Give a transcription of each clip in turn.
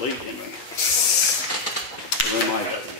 late in me. What am I having?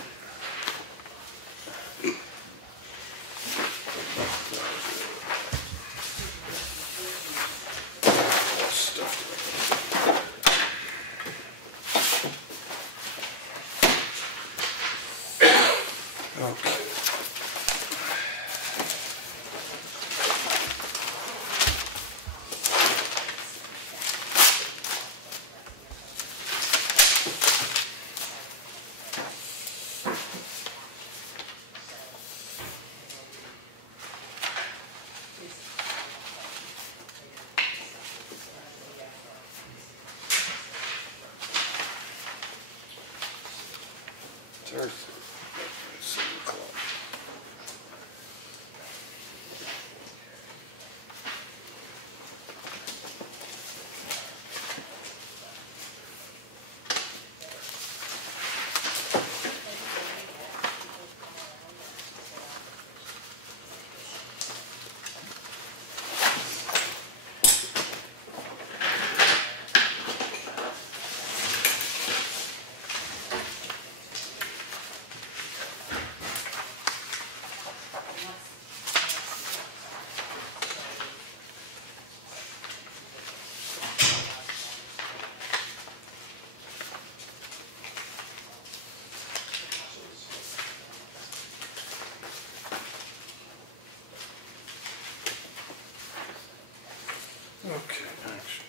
Okay, action.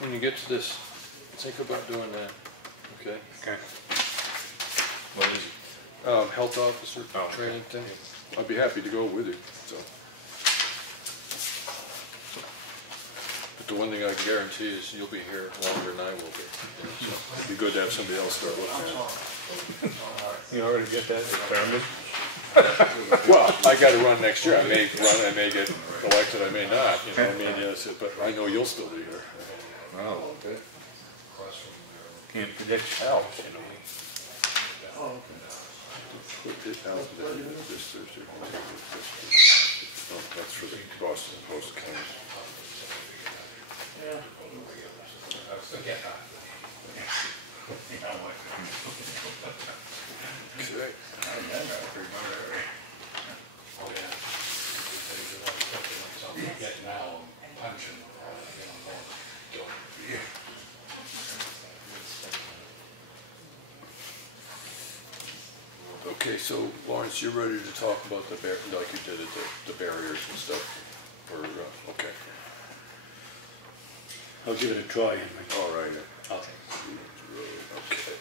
When you get to this, think about doing that, okay? Okay. What is it? Health officer training thing. I'd be happy to go with you, so. But the one thing I can guarantee is you'll be here longer than I will be. You know, so it'd be good to have somebody else start looking at it. You already get that determined? Well, I got to run next year. I may run, I may get elected, I may not. You know, I mean, yes, but I know you'll still be here. Oh, okay. Can't predict how, you know. Oh, okay. Put it out there this Thursday. Oh, that's for the Boston Post account. Yeah. Okay. Okay, so Lawrence, you're ready to talk about the like you did at the barriers and stuff, or okay. I'll give it a try anyway. All right. Okay. Okay.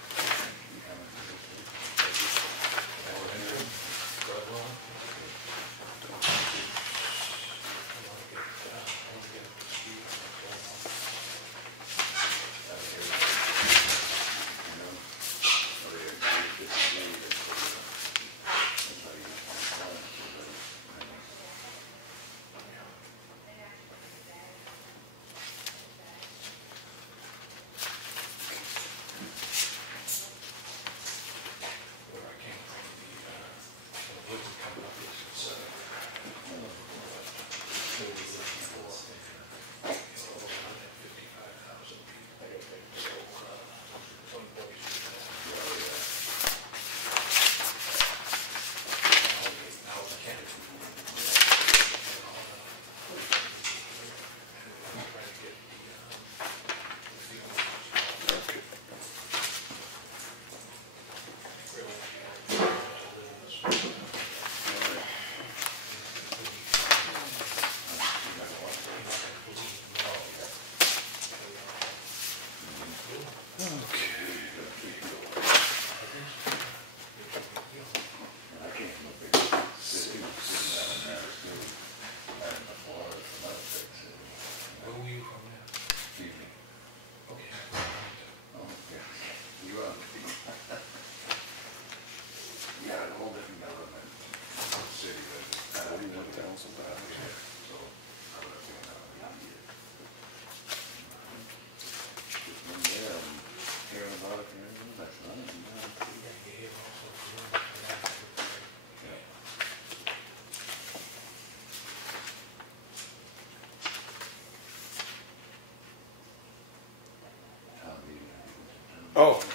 Oh, okay,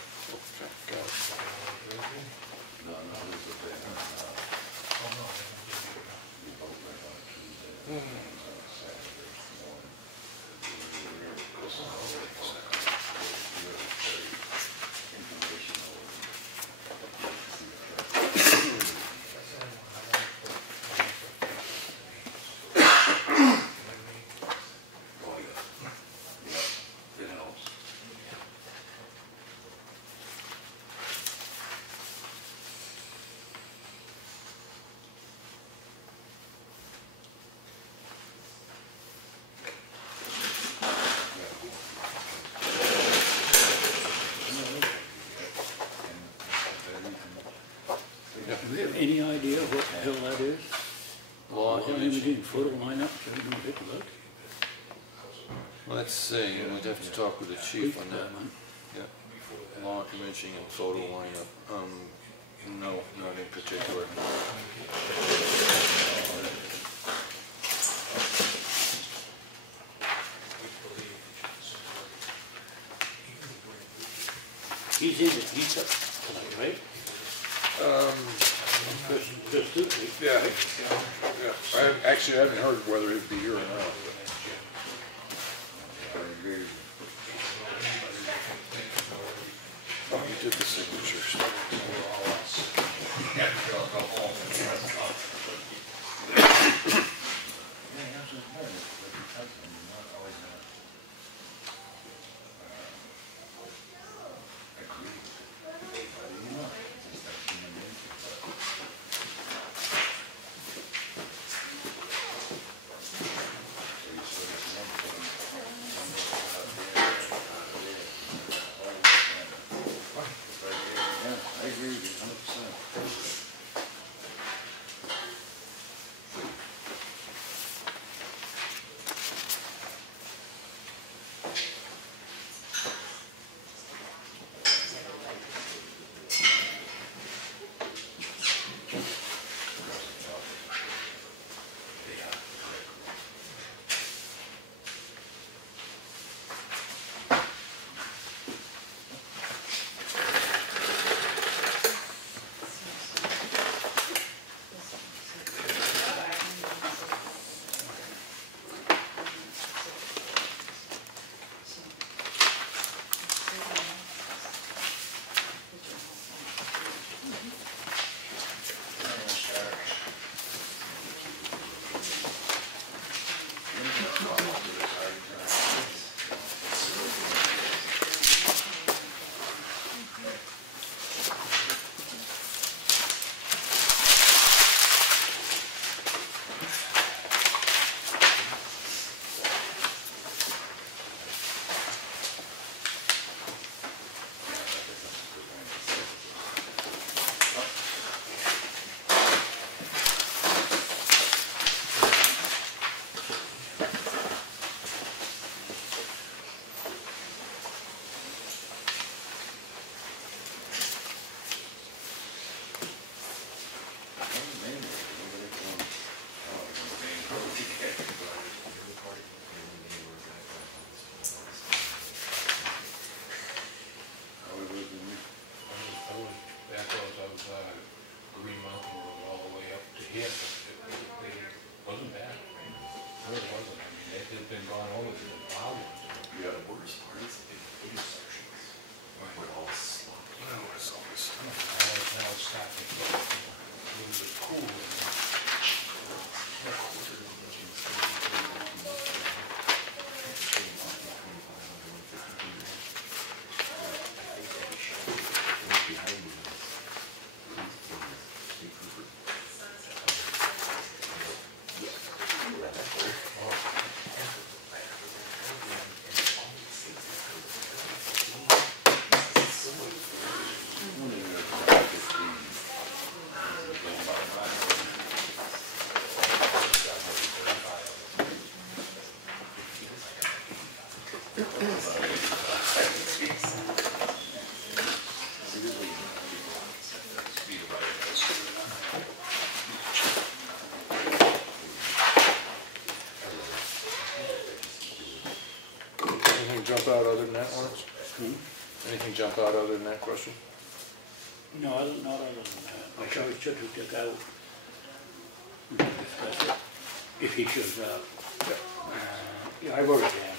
got it. Do we have any idea what the hell that is? Law Imaging photo lineup, so we can take a look. Let's see, we'd have to talk with the chief on that. One. Yeah. Law imaging and photo lineup. No, not in particular. He's in it, he's up tonight, right? Just Tuesday. Yeah, yeah. Actually, I haven't heard whether he'd be here or not. Oh, he did the signatures. Jump out other than that, Lawrence? Anything jump out other than that question? No, not other than that. I shall should have took out. We can discuss it if he shows up. Yeah. Yeah, I wrote it down.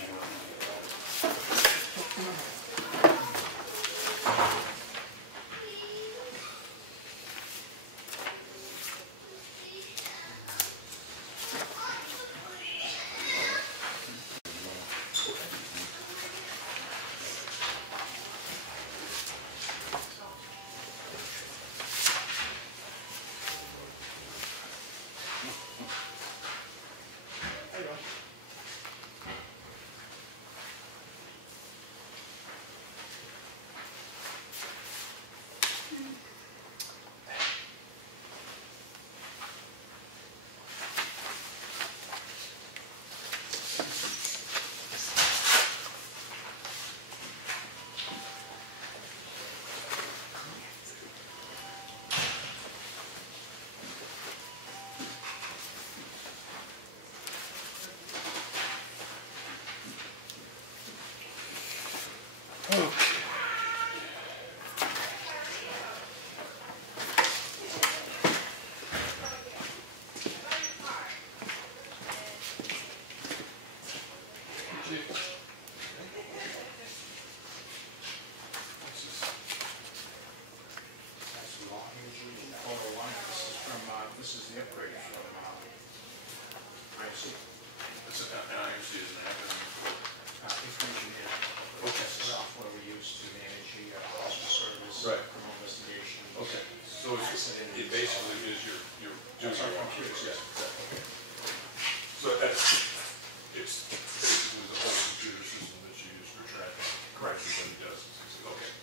This is the upgrade from IC. It's an IMC is an acronym. Information here. Okay. Software we use to manage the calls for service, Right. criminal investigation. Okay. So it basically is your That's our computer Yeah. system. Okay. So it's basically the whole computer system that you use for tracking. Correct. Everybody does. Okay.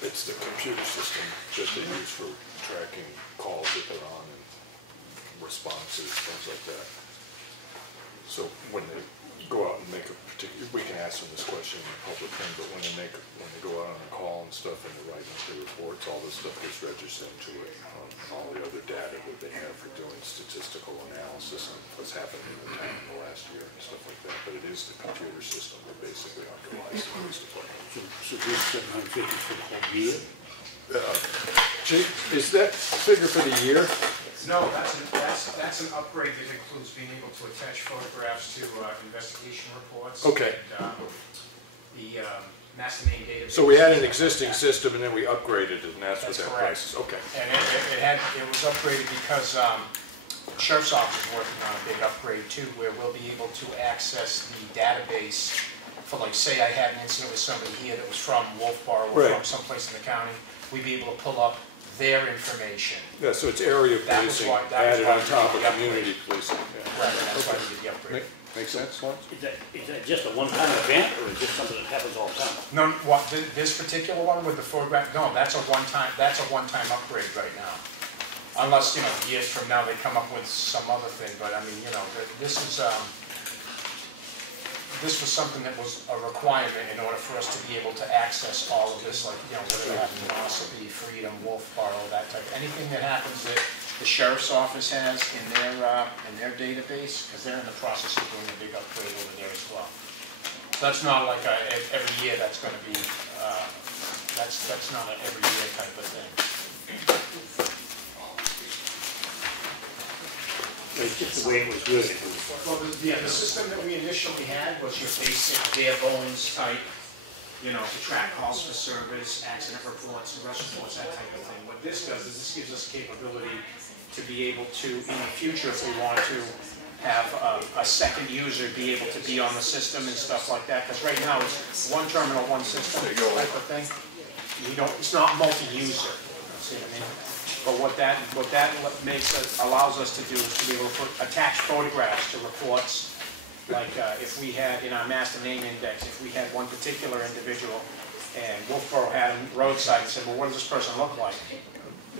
It's the computer system that they use for tracking calls that they're on and responses, things like that. So when they go out and make a particular, we can ask them this question in the public thing, but when they go out on a call and stuff and they're writing up the reports, all this stuff gets registered into it. All the other data that they have for doing statistical analysis on what's happened in the town in the last year and stuff like that. But it is the computer system that basically underlies the police department. So this 750 for the whole year? Gee, is that figure for the year? No, that's an upgrade that includes being able to attach photographs to investigation reports. Okay. And, the master name database. So we had an existing system and then we upgraded it, and that's what That's that correct. price is. Okay. And it was upgraded because the Sheriff's Office is working on a big upgrade too, where we'll be able to access the database for, like, say I had an incident with somebody here that was from Wolfboro or Right. from someplace in the county, we'd be able to pull up their information. Yeah, so it's area That was policing why- that was added why on we top did of the community policing. Yeah. Right, and that's why we did the upgrade. Makes sense, Lawrence? Is that just a one-time event, or is this something that happens all the time? No, this particular one with the photograph, no, that's a one-time upgrade right now. Unless, years from now they come up with some other thing, but I mean, this was something that was a requirement in order for us to be able to access all of this, like, whether it happened in Espie, Freedom, Wolfboro, that type, anything that happens that the Sheriff's Office has in their database, because they're in the process of doing a big upgrade over there as well. So that's not like every year that's going to be, that's not an every year type of thing. It's just the way it was written. Well, the system that we initially had was your basic bare bones type, to track calls for service, accident reports, arrest reports, that type of thing. What this does is this gives us capability to be able to, in the future, if we want to, have a second user be able to be on the system and stuff like that. Because right now it's one terminal, one system type of thing. It's not multi-user. See what I mean? But what that allows us to do is to be able to attach photographs to reports. Like if we had in our master name index, if we had one particular individual and Wolfboro had him roadside and said, well, what does this person look like?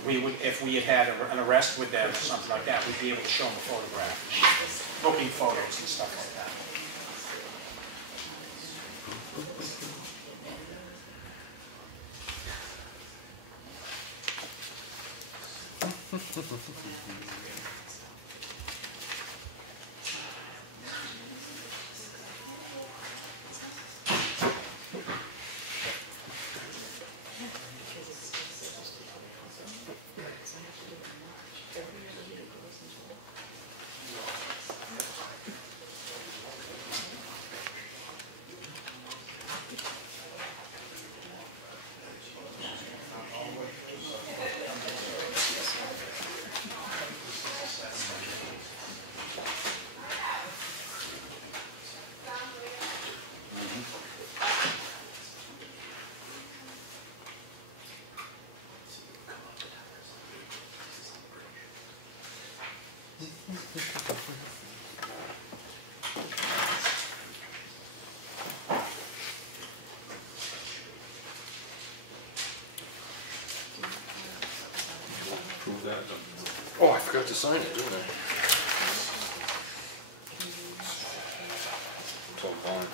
We would, if we had an arrest with them or something like that, we'd be able to show them a photograph, booking photos and stuff like that. Prove that. Oh, I forgot to sign it, didn't I? It's all gone.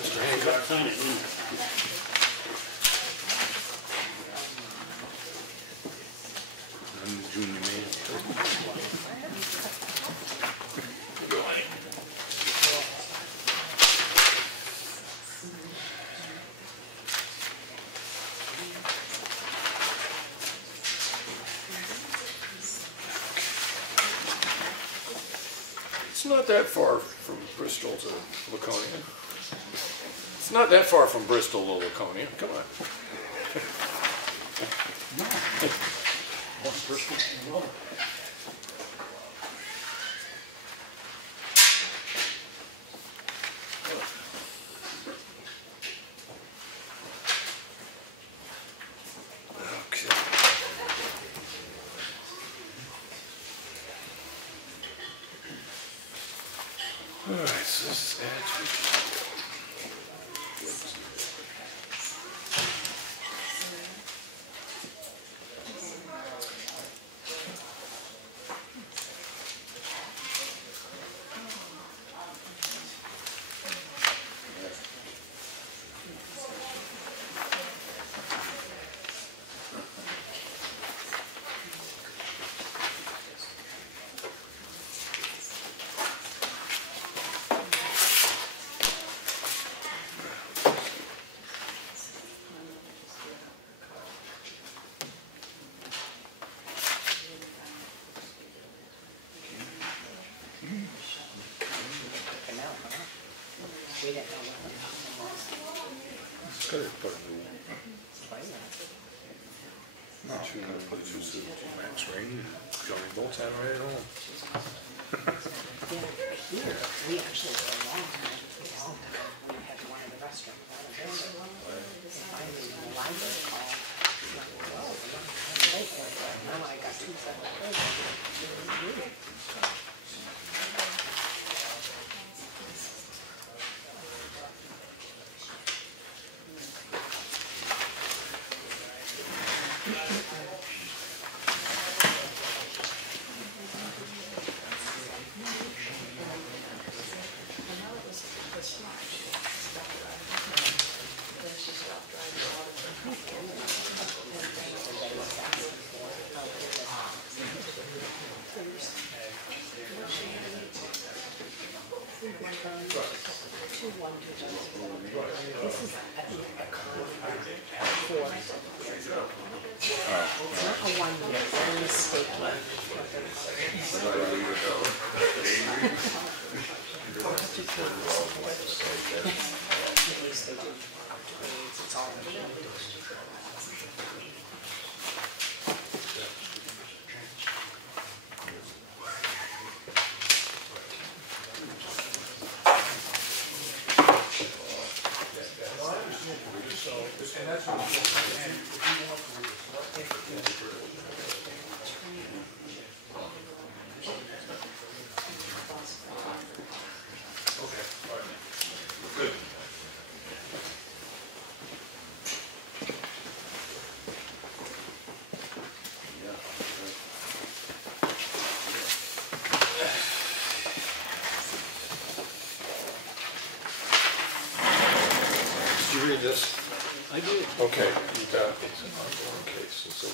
Mr. Hancock. Sign it, didn't you? I'm the junior man. It's not that far from Bristol to Laconia. It's not that far from Bristol to Laconia. Come on. Okay. All right, so this is add. Could have put a new two suits, Max Ring, Johnny Bolts had it right at home. We actually, for a long time, when we had one in the restaurant, finally, the library called, like, whoa, I'm late for it. Now I got 2 separate. This is, I think, a contract for, it's not a 1 year, it's a mistake. Yes, they do. It's all I did. Okay, it's an ongoing case, and so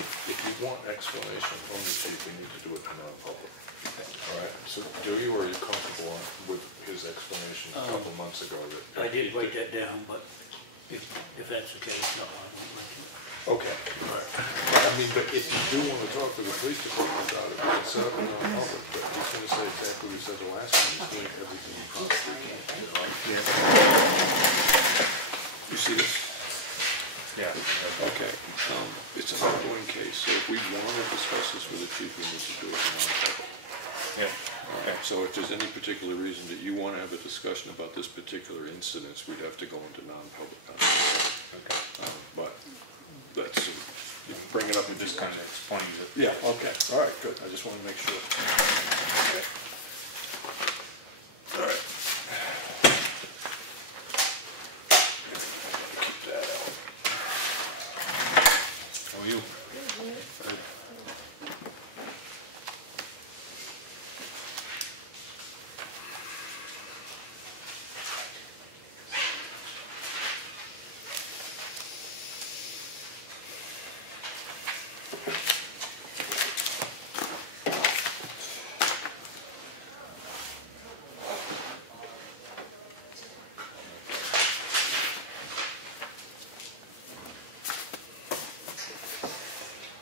if you want explanation from the chief, we need to do it in non-public. All right, so do you, or are you comfortable with his explanation a couple months ago? I did write that down, but if that's the case, no, I won't write it. Okay, all right. I mean, but if you do want to talk to the police department about it, we can set up a non-public, but he's going to say exactly what he said the last time. He's doing everything he possibly can. Yeah. You see this? Yeah. Okay, it's an ongoing case, so if we want to discuss this with the chief, we need to do it in non-public. Yeah. Okay, so if there's any particular reason that you want to have a discussion about this particular incident, we'd have to go into non-public. Okay. But that's, you can bring it up. It just kind of explains it. Yeah, okay, all right, good, I just want to make sure. Okay. All right. Keep that out. How are you?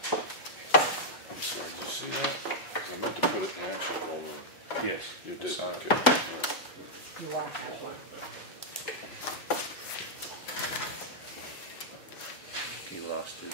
I'm sorry, did you see that? 'Cause I meant to put it in action folder. Yes. You did, Sorry. okay. All right. You are happy. He lost his.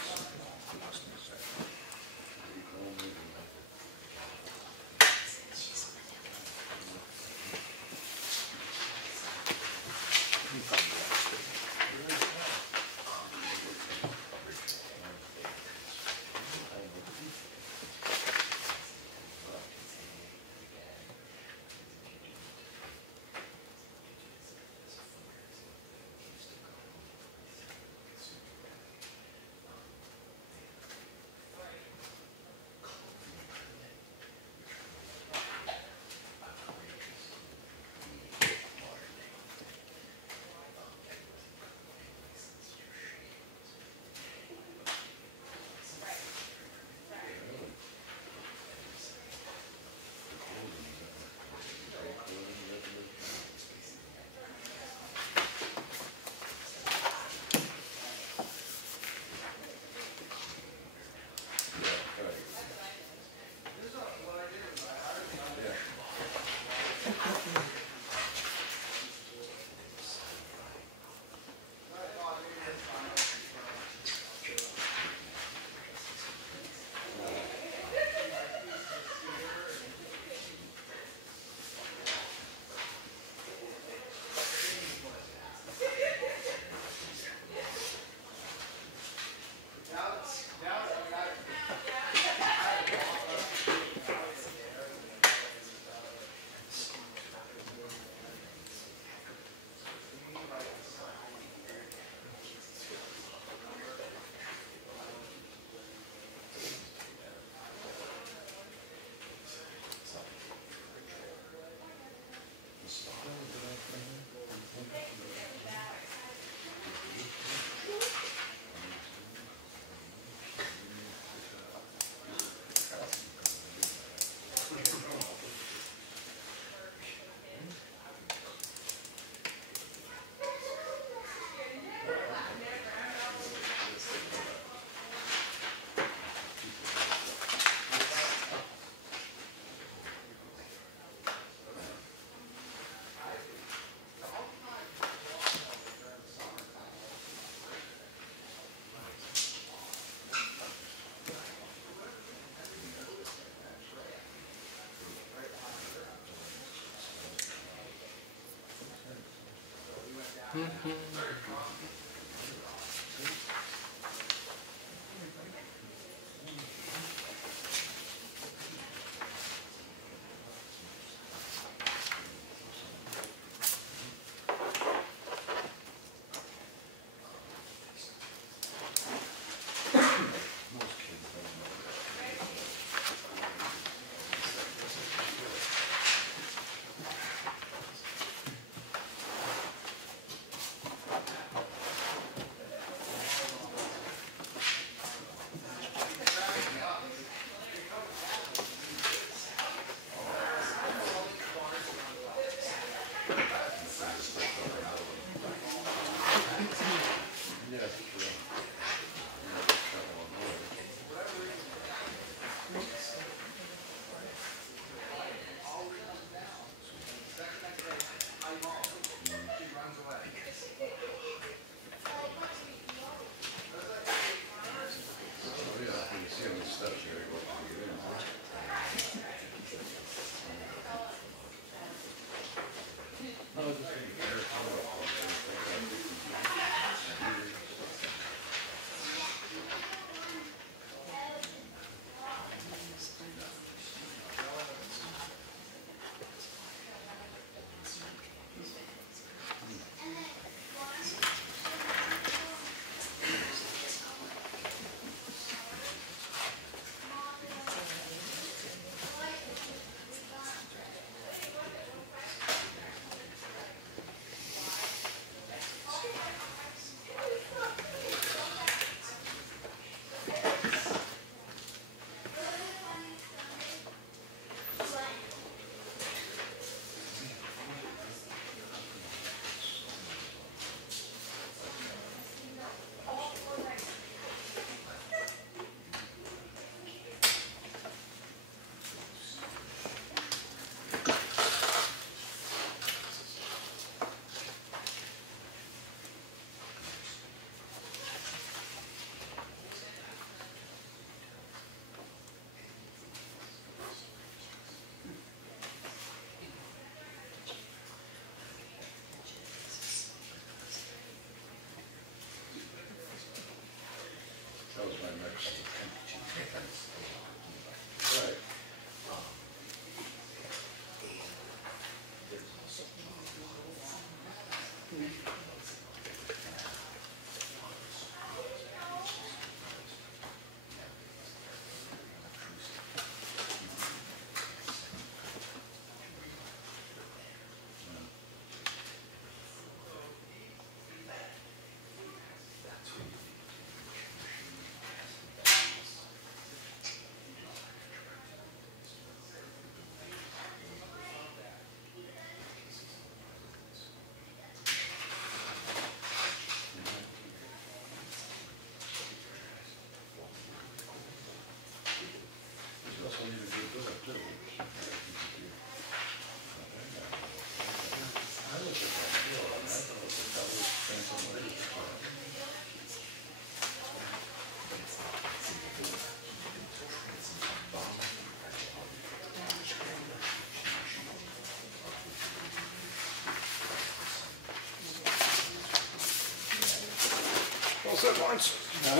set, Lawrence? Yeah.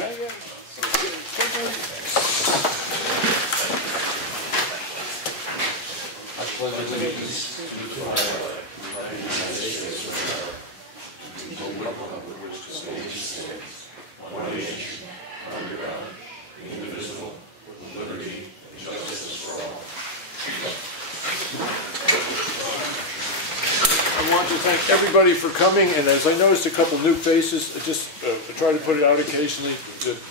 I pledge allegiance to the flag of the United States of America, and to the republic for which it stands, one nation, under God, indivisible, with liberty and justice for all. I want to thank everybody for coming, and as I noticed a couple new faces, just try to put it out occasionally.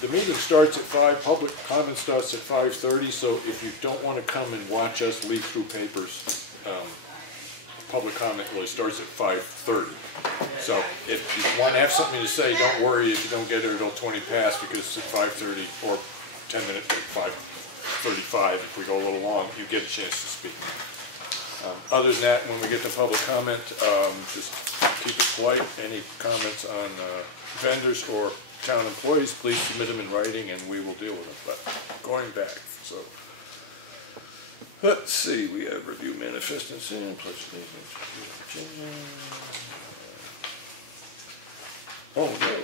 The meeting starts at 5, public comment starts at 5:30, so if you don't want to come and watch us leaf through papers, public comment really starts at 5:30. So if you want to have something to say, don't worry if you don't get here until 20 past, because it's at 5:30 or 10 minutes at 5:35. If we go a little long, you get a chance to speak. Other than that, when we get to public comment, just keep it polite. Any comments on vendors or town employees, please submit them in writing and we will deal with them. But going back, so let's see, we have review manifest and sin, pledge allegiance to Virginia. Oh no.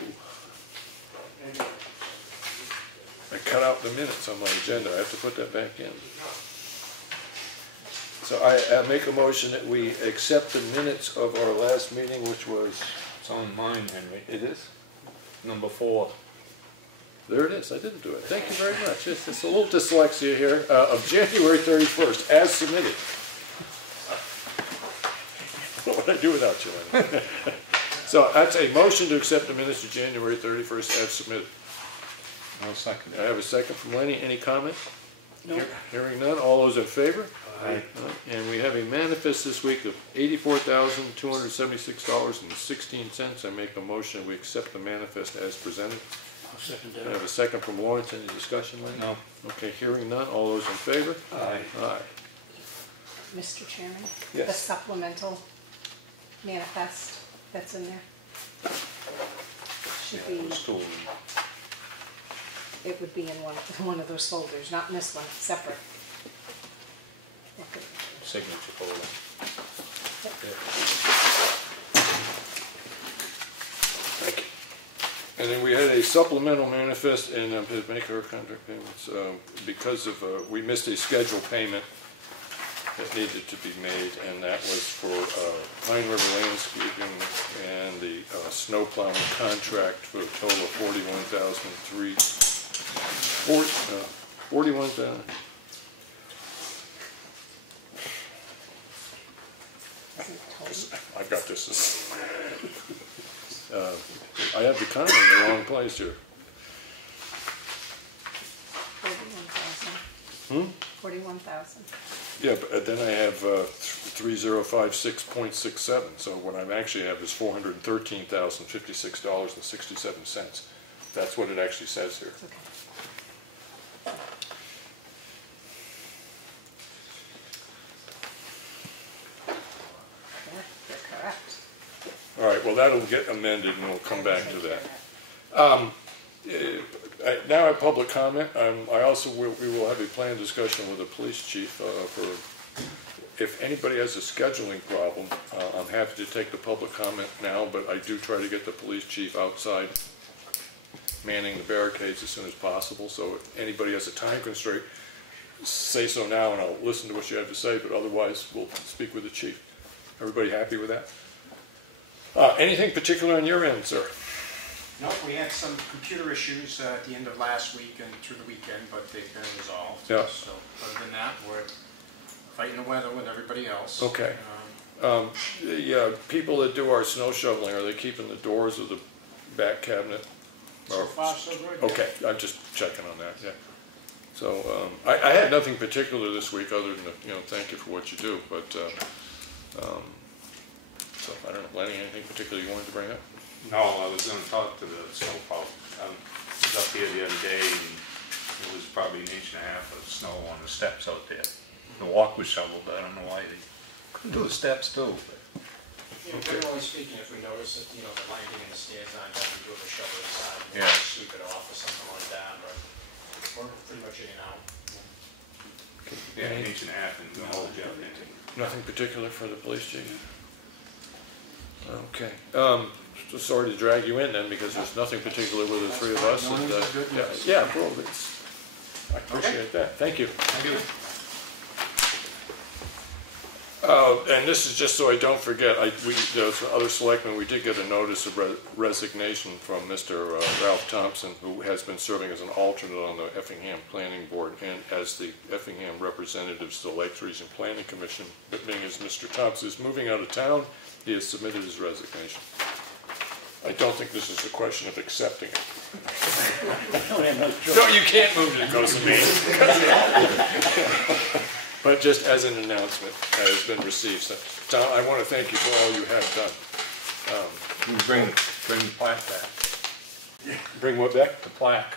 I cut out the minutes on my agenda. I have to put that back in. So I make a motion that we accept the minutes of our last meeting, which was... It's on mine, Henry. It is? Number 4. There it is. I didn't do it. Thank you very much. It's a little dyslexia here. Of January 31st, as submitted. What would I do without you, Leonard? So that's a motion to accept the minutes of January 31st as submitted. I'll second I it. have a second from Lenny. Any comment? No. Hearing none. All those in favor? Aye. And we have a manifest this week of $84,276.16. I make a motion we accept the manifest as presented. I'll second I that. have a second from Lawrence. Any discussion, Lynn? No. Okay, hearing none. All those in favor? Aye. Aye. Mr. Chairman? Yes. The supplemental manifest that's in there should be, it would be in one of those folders, not in this one, separate. Okay. Signature folder. Thank you. And then we had a supplemental manifest and to make our contract payments because of we missed a scheduled payment that needed to be made, and that was for Pine River Landscaping and the snow plowing contract for a total of $41,000. I've got this. I have the comment in the wrong place here. 41,000. 41,000. Yeah, but then I have 3056.67. So what I actually have is $413,056.67. That's what it actually says here. Okay. You're correct. All right, well, that'll get amended and we'll come back to that. Now at public comment, we will have a planned discussion with the police chief for if anybody has a scheduling problem. I'm happy to take the public comment now, but I do try to get the police chief outside manning the barricades as soon as possible. So if anybody has a time constraint, say so now and I'll listen to what you have to say, but otherwise we'll speak with the chief. Everybody happy with that? Anything particular on your end, sir? No, we had some computer issues at the end of last week and through the weekend, but they've been resolved. Yeah. So other than that, we're fighting the weather with everybody else. Okay. Yeah, people that do our snow shoveling, are they keeping the doors of the back cabinet? So far, so good. Okay, I'm just checking on that, yeah. So I had nothing particular this week other than, thank you for what you do, but so I don't know, Lenny, anything particular you wanted to bring up? No, I was going to talk to the snowplow. I was up here the other day and it was probably 1.5 inches of snow on the steps out there. The walk was shoveled, but I don't know why they couldn't do the steps too. Yeah, generally speaking, if we notice that, the landing and the stairs aren't done, we do have a shovel inside, Yeah. sweep it off or something like that, but we're pretty much in and out. Yeah, 1.5 inches in the whole job. Nothing particular for the police chief? Okay. sorry to drag you in then, because there's nothing particular with the three of us. No, and, this is good yeah, news. yeah, well, I appreciate that. Thank you. Thank you. And this is just so I don't forget, there's other selectmen, we did get a notice of resignation from Mr. Ralph Thompson, who has been serving as an alternate on the Effingham Planning Board and as the Effingham representatives to the Lakes Region Planning Commission. But being as Mr. Thompson is moving out of town, he has submitted his resignation. I don't think this is a question of accepting it. I don't have no choice. No, you can't move to go to the meeting. But just as an announcement, that has been received. So, Tom, I want to thank you for all you have done. Bring the plaque back. Bring what back? The plaque.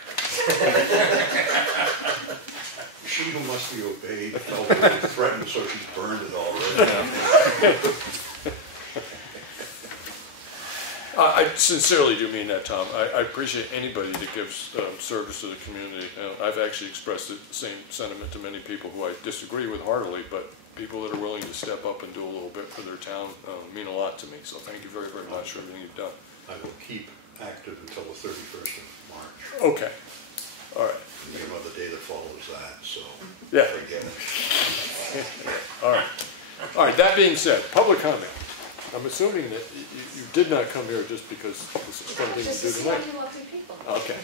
She who must be obeyed felt threatened, so she's burned it already. I sincerely do mean that, Tom. I appreciate anybody that gives service to the community. I've actually expressed the same sentiment to many people who I disagree with heartily, but people that are willing to step up and do a little bit for their town mean a lot to me. So thank you very, very much for everything you've done. I will keep active until the 31st of March. Okay. All right. And you know the day that follows that, so Yeah. forget it. All right. All right. That being said, public comment. I'm assuming that you did not come here just because this is something Just to to do see tonight. all you lovely people. Okay.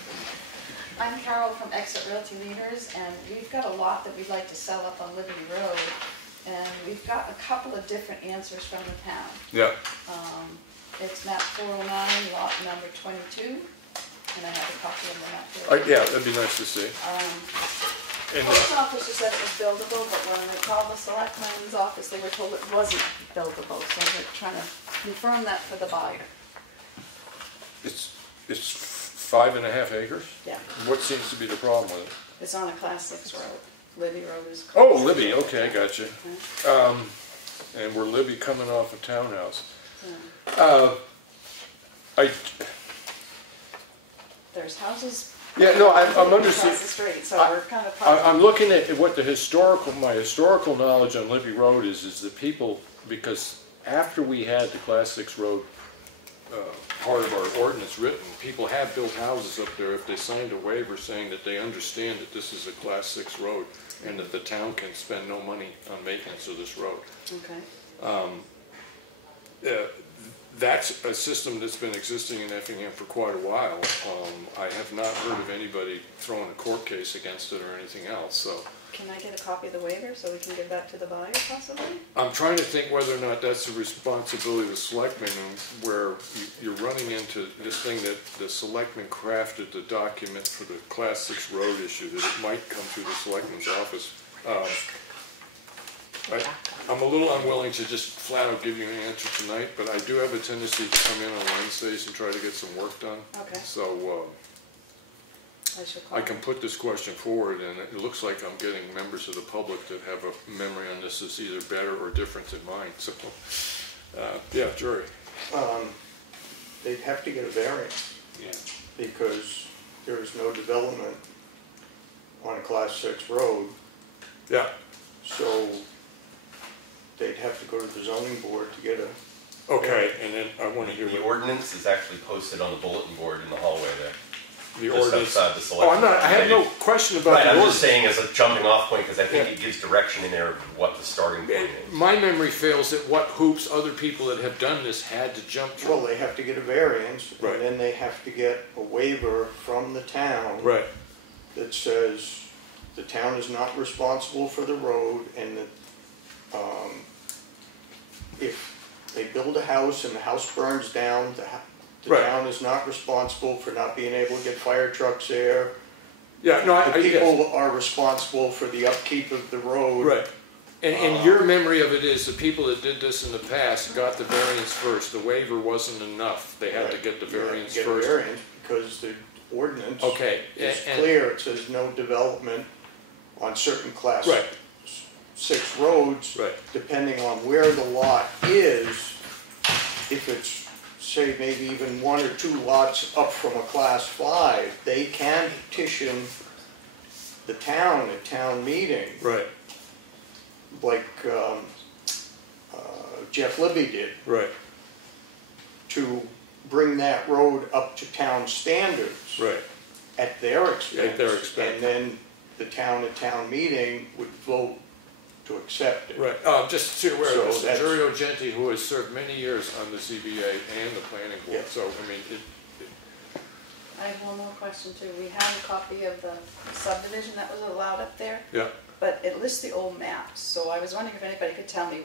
I'm Carol from Exit Realty Leaders, and we've got a lot that we'd like to sell up on Liberty Road, and we've got a couple of different answers from the town. Yeah. It's map 409, lot number 22, and I have a copy of the map. Yeah, that'd be nice to see. The post office said it was buildable, but when I called the selectman's office, they were told it wasn't buildable, so they're trying to confirm that for the buyer. It's 5.5 acres? Yeah, What seems to be the problem with it? it's on a class 6 road. Libby Road is. Oh, Libby, okay, gotcha. Okay. And we're Libby coming off a townhouse. Yeah. I, There's houses. Yeah, no, I'm across understanding. the street, so I- we're kind of. I'm looking at what my historical knowledge on Libby Road is that people, because after we had the Class 6 road part of our ordinance written, people have built houses up there if they signed a waiver saying that they understand that this is a Class 6 road and that the town can spend no money on maintenance of this road. Okay. That's a system that's been existing in Effingham for quite a while. I have not heard of anybody throwing a court case against it or anything else, so. Can I get a copy of the waiver so we can give that to the buyer possibly? I'm trying to think whether or not that's the responsibility of the selectmen, and where you're running into this thing that the selectmen crafted the document for the Class 6 road issue, that it might come through the selectmen's office. I'm a little unwilling to just flat out give you an answer tonight, but I do have a tendency to come in on Wednesdays and try to get some work done. Okay. So I should call. I can put this question forward, and it looks like I'm getting members of the public that have a memory on this that's either better or different than mine. So, yeah, Jerry. They'd have to get a variance Yeah. because there is no development on a Class 6 road, Yeah. so they'd have to go to the zoning board to get a, Okay, and then I want to hear The what ordinance is actually posted on the bulletin board in the hallway there. the just ordinance. outside the Oh, select. I'm not. I have no question about Right, the I'm ordinance. just saying as a jumping off point, because I think Yeah. it gives direction in there of what the starting point is. My memory fails at what hoops other people that have done this had to jump through. well, they have to get a variance, Right. and then they have to get a waiver from the town Right. that says the town is not responsible for the road, and that if they build a house and the house burns down, the Right. town is not responsible for not being able to get fire trucks there. Yeah. No. The yes. people are responsible for the upkeep of the road. Right. And your memory of it is the people that did this in the past got the variance first. The waiver wasn't enough. They had to get the You have to variance get a first. variance because the ordinance Okay. is and- clear. It says no development on certain class Right. 6 roads. Right. Depending on where the lot is, if it's, say, maybe even 1 or 2 lots up from a class 5, they can petition the town at town meeting, Right. like Jeff Libby did, Right. to bring that road up to town standards. Right. At their expense. At their expense. And then the town at town meeting would vote to accept it. Right, just so you're aware, So Mr. that's- Cheryle Genti, who has served many years on the ZBA and the planning board, Yeah. so, I mean, I have one more question too. We have a copy of the subdivision that was allowed up there, yeah. but it lists the old maps. So I was wondering if anybody could tell me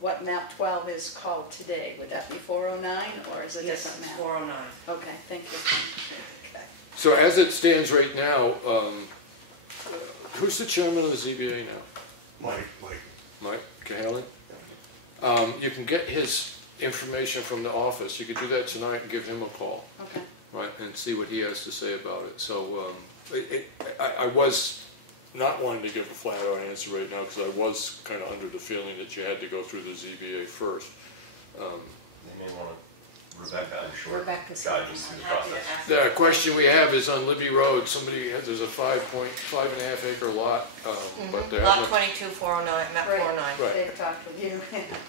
what map 12 is called today. Would that be 409 or is it a Yes, different map? 409. Okay, thank you. Okay. So as it stands right now, who's the chairman of the ZBA now? Mike Cahalan? You can get his information from the office. You could do that tonight and give him a call, Okay. right, and see what he has to say about it. So I was not wanting to give a flat-out answer right now because I was kind of under the feeling that you had to go through the ZBA first. They may want to, Rebecca, I'm sure, Rebecca's guide you through the process. The question we have is on Libby Road, there's a 5.5 acre lot, but they're Lot having, 22, 409, map Right. 409. Right. They've talked with you.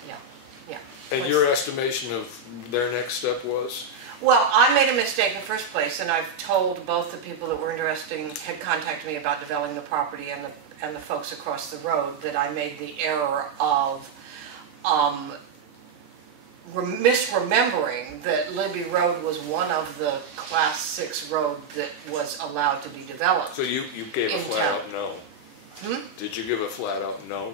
Yeah. and your estimation of their next step was? Well, I made a mistake in the first place, and I've told both the people that were interested, had contacted me about developing the property and the folks across the road, that I made the error of misremembering that Libby Road was one of the Class 6 road that was allowed to be developed. So you gave a In flat out no? Hmm? Did you give a flat out no?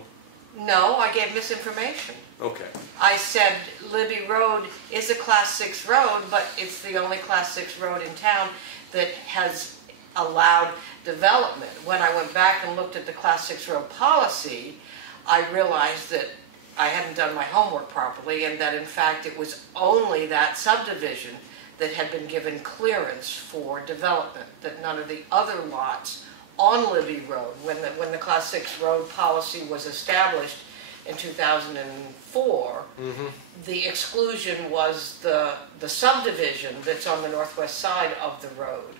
No, I gave misinformation. Okay, I said Libby Road is a Class 6 road, but it's the only Class 6 road in town that has allowed development. When I went back and looked at the Class 6 road policy, I realized that I hadn't done my homework properly, and that in fact it was only that subdivision that had been given clearance for development, that none of the other lots on Libby Road, when the Class 6 road policy was established in 2004, the exclusion was the subdivision that's on the northwest side of the road,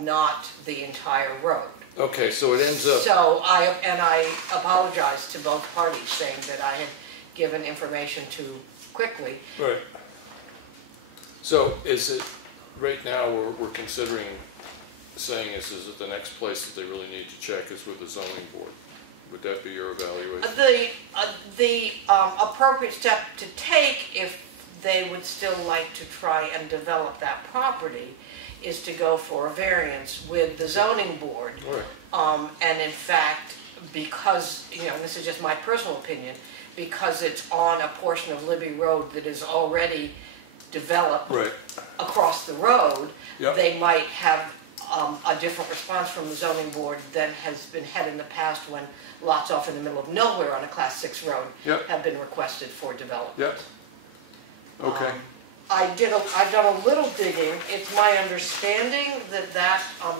not the entire road. okay, so it ends up, So I apologized to both parties, saying that I had given information too quickly. right. So is it, right now, we're considering saying is it the next place that they really need to check is with the zoning board? Would that be your evaluation? The appropriate step to take, if they would still like to try and develop that property, is to go for a variance with the zoning board. Right. And in fact, because, this is just my personal opinion, because it's on a portion of Libby Road that is already developed Right. across the road, Yep. they might have a different response from the zoning board than has been had in the past when lots off in the middle of nowhere on a Class 6 road Yep. have been requested for development. Yep. Okay. I've done a little digging. It's my understanding that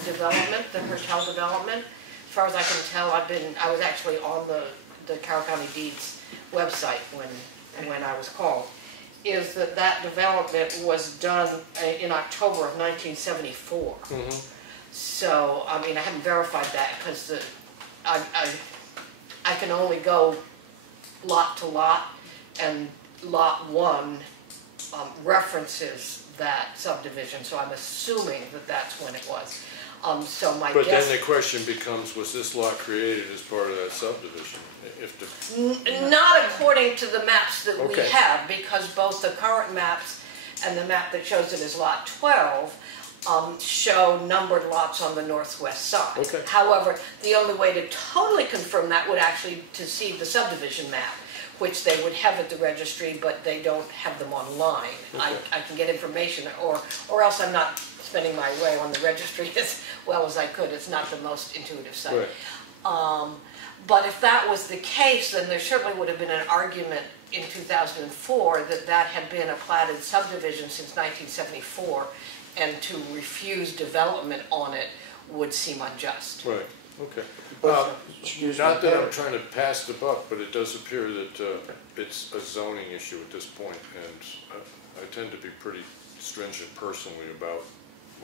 development, the hotel development, as far as I can tell, I was actually on the Carroll County Deeds website when I was called, is that development was done in October of 1974. So, I haven't verified that because I can only go lot to lot, and lot 1 references that subdivision, so I'm assuming that that's when it was. So my But guess... then the question becomes, was this lot created as part of that subdivision? Not according to the maps that we Okay. have, because both the current maps and the map that shows it as lot 12 show numbered lots on the northwest side. Okay. However, the only way to totally confirm that would actually to see the subdivision map, which they would have at the registry, but they don't have them online. Okay. I can get information, or else I'm not spending my way on the registry as well as I could. It's not the most intuitive site. Right. But if that was the case, then there certainly would have been an argument in 2004 that had been a platted subdivision since 1974, and to refuse development on it would seem unjust. Right, okay. Excuse me, Not that I'm Ted. trying to pass the buck, but it does appear that it's a zoning issue at this point, and I tend to be pretty stringent personally about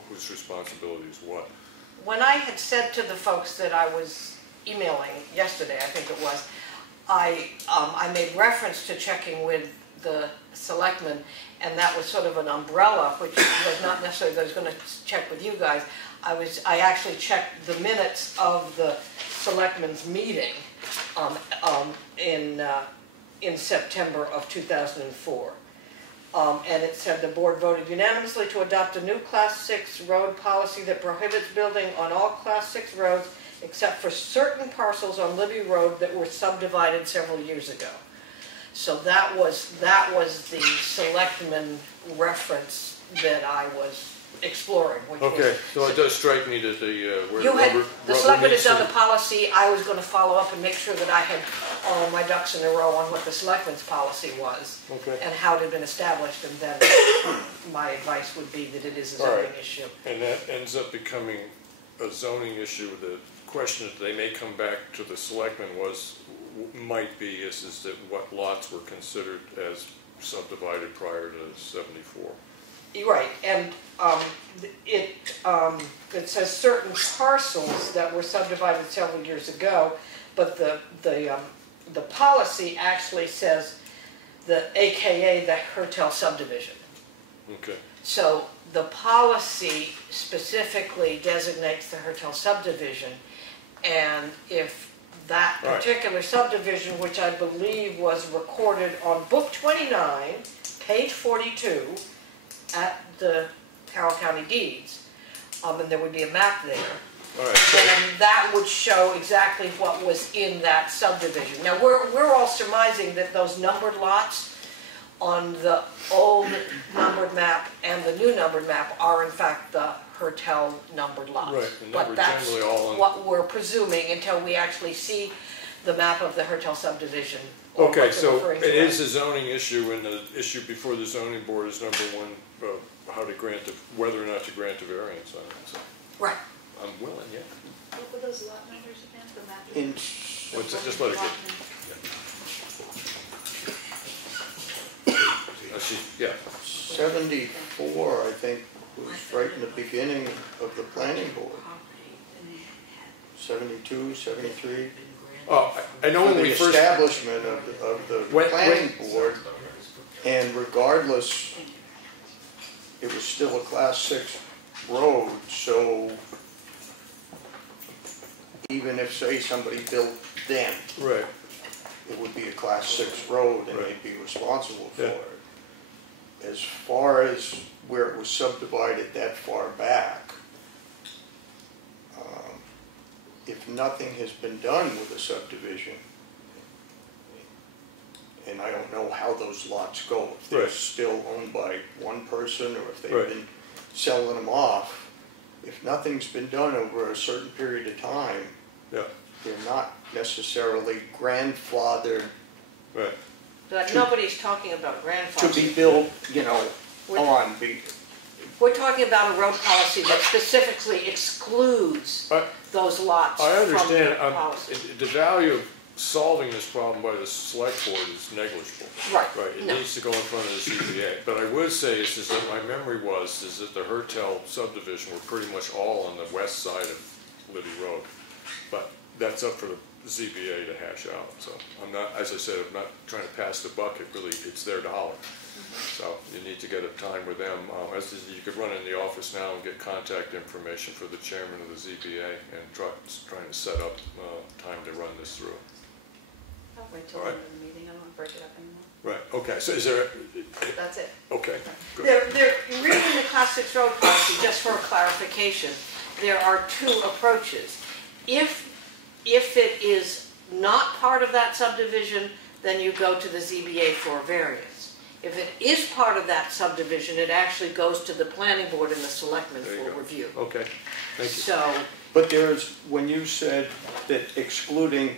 whose responsibility is what. When I had said to the folks that I was emailing yesterday, I think it was, I made reference to checking with the selectmen, and that was sort of an umbrella, which was not necessarily that I was going to check with you guys. I actually checked the minutes of the selectmen's meeting in September of 2004. And it said the board voted unanimously to adopt a new Class 6 road policy that prohibits building on all Class 6 roads except for certain parcels on Libby Road that were subdivided several years ago. So that was the selectmen reference that I was exploring. Which Okay, was, so it does strike me that where the selectmen had done the policy. I was going to follow up and make sure that I had all my ducks in a row on what the selectmen's policy was and how it had been established, and then my advice would be that it is a zoning issue. And that ends up becoming a zoning issue. The question that they may come back to the selectmen might be is that what lots were considered as subdivided prior to 74. Right, and it says certain parcels that were subdivided several years ago, but the policy actually says the AKA the Hertel subdivision. Okay. So the policy specifically designates the Hertel subdivision, and if that particular subdivision, which I believe was recorded on Book 29, page 42, at the Carroll County deeds, and there would be a map there. All right, so And that would show exactly what was in that subdivision. Now, we're all surmising that those numbered lots on the old numbered map and the new numbered map are in fact the Hertel numbered lots. Right, and but they were that's generally all on... what we're presuming until we actually see the map of the Hertel subdivision. or Okay, what they're so referring to it is as. a zoning issue, and the issue before the zoning board is number one, how to grant, whether or not to grant a variance on it. So Right. I'm willing, yeah. What were those lot numbers again, the map? What's it? Just let it go. Yeah. 74, I think, was right in the beginning of the planning board. 72, 73. Oh, I know when For we the first... establishment of the planning board, and regardless, it was still a Class 6 road, so even if, say, somebody built then, Right. it would be a Class 6 road and Right. they'd be responsible for Yeah. it. As far as where it was subdivided that far back, if nothing has been done with a subdivision, and I don't know how those lots go, if they're Right. still owned by one person or if they've Right. been selling them off, if nothing's been done over a certain period of time, Yeah. they're not necessarily grandfathered Right. But nobody's talking about grandfathering. to be built, you know, on. We're talking about a road policy that specifically excludes those lots I understand. from the policy. The value of solving this problem by the select board is negligible. Right. Right, it No. needs to go in front of the ZBA. But I would say is that my memory is that the Hertel subdivision were pretty much all on the west side of Libby Road. But that's up for the ZBA to hash out. So I'm not, as I said, I'm not trying to pass the buck. Really, it's their dollar. So you need to get a time with them. You could run in the office now and get contact information for the chairman of the ZBA and trying to set up time to run this through. I'll wait till All the right. end of the meeting, I don't want to break it up anymore. Right, okay, so is there, That's it. okay, good. They're reading the Class 6 road policy, just for clarification, there are two approaches. If it is not part of that subdivision, then you go to the ZBA for a variance. If it is part of that subdivision, it actually goes to the planning board and the selectmen There you for go. review. Okay, thank you. So, But there's, when you said that excluding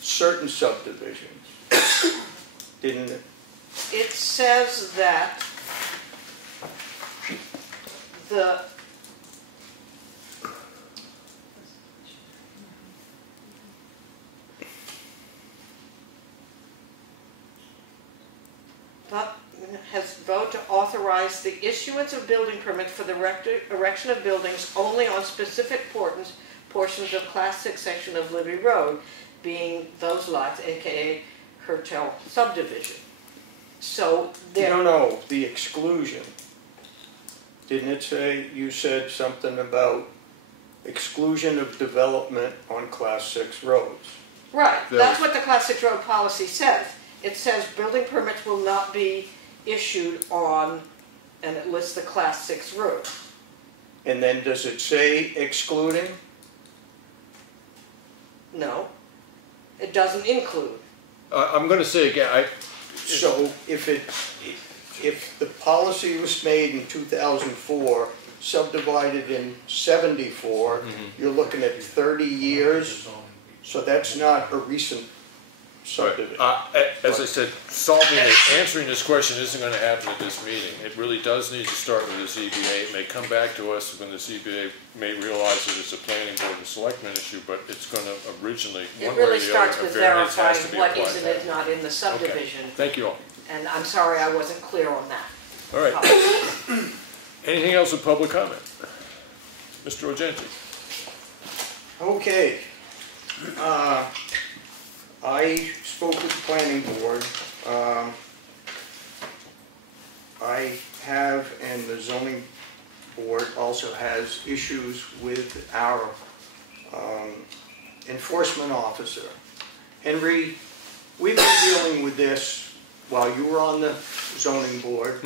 certain subdivisions, didn't it? it says that the has voted to authorize the issuance of building permits for the erection of buildings only on specific portions of Class 6 section of Libby Road, being those lots, aka Hertel subdivision. So there. No, the exclusion. Didn't it say, you said something about exclusion of development on Class 6 roads? Right, that's what the Class 6 road policy says. It says building permits will not be issued on, and it lists the Class 6 roads. And then does it say excluding? No, it doesn't include. I'm gonna say again, So if the policy was made in 2004, subdivided in 74, you're looking at 30 years, so that's not a recent subdivision. as I said, answering this question isn't gonna happen at this meeting. It really does need to start with the ZBA. It may come back to us when the ZBA may realize that it's a planning board and selectmen issue, but it's gonna originally, It one way or really the starts other, a with variance has to verifying be what applied. is and is not in the subdivision. Okay. Thank you all. And I'm sorry I wasn't clear on that. All right. Anything else with public comment? Mr. Ogenti? Okay. I spoke with the planning board. I have, and the zoning board also has issues with our enforcement officer. Henry, we've been dealing with this while you were on the zoning board.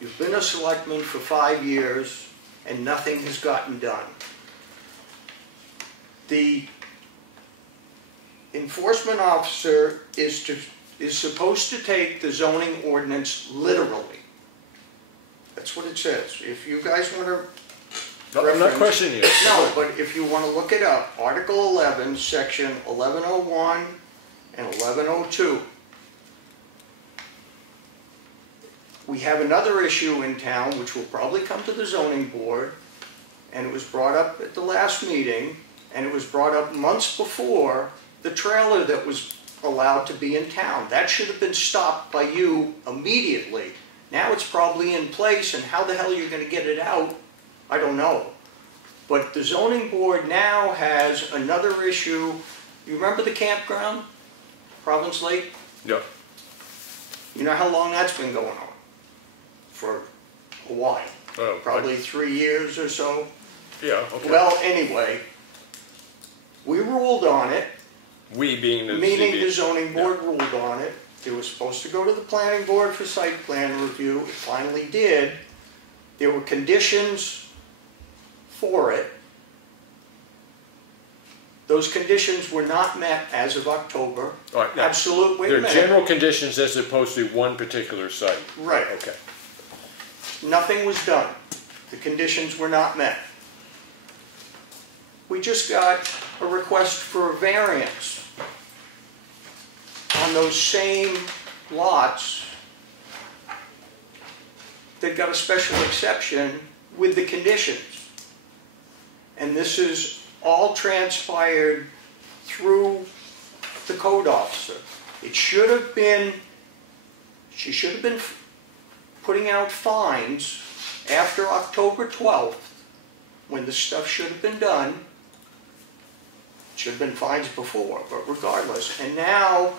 You've been a selectman for 5 years and nothing has gotten done. The enforcement officer is supposed to take the zoning ordinance literally. That's what it says. If you guys want to No, I'm not questioning you. No, but if you want to look it up, Article 11, Section 1101 and 1102. We have another issue in town, which will probably come to the zoning board, and it was brought up at the last meeting, and it was brought up months before the trailer that was allowed to be in town. That should have been stopped by you immediately. Now it's probably in place, and how the hell you're going to get it out, I don't know. But the zoning board now has another issue. You remember the campground, Province Lake? Yep. You know how long that's been going on? For a while. Oh, Probably 3 years or so. Yeah, okay. Well, anyway, we ruled on it, We being the meaning ZBA. the zoning board ruled on it. It was supposed to go to the planning board for site plan review. It finally did. There were conditions for it. Those conditions were not met as of October. All right, now, Absolute, wait a they're minute. general conditions as opposed to one particular site. Right. Okay. Nothing was done. The conditions were not met. We just got a request for a variance on those same lots that got a special exception with the conditions. And this is all transpired through the code officer. It should have been, she should have been putting out fines after October 12th, when the stuff should have been done. Should have been fines before, but regardless. And now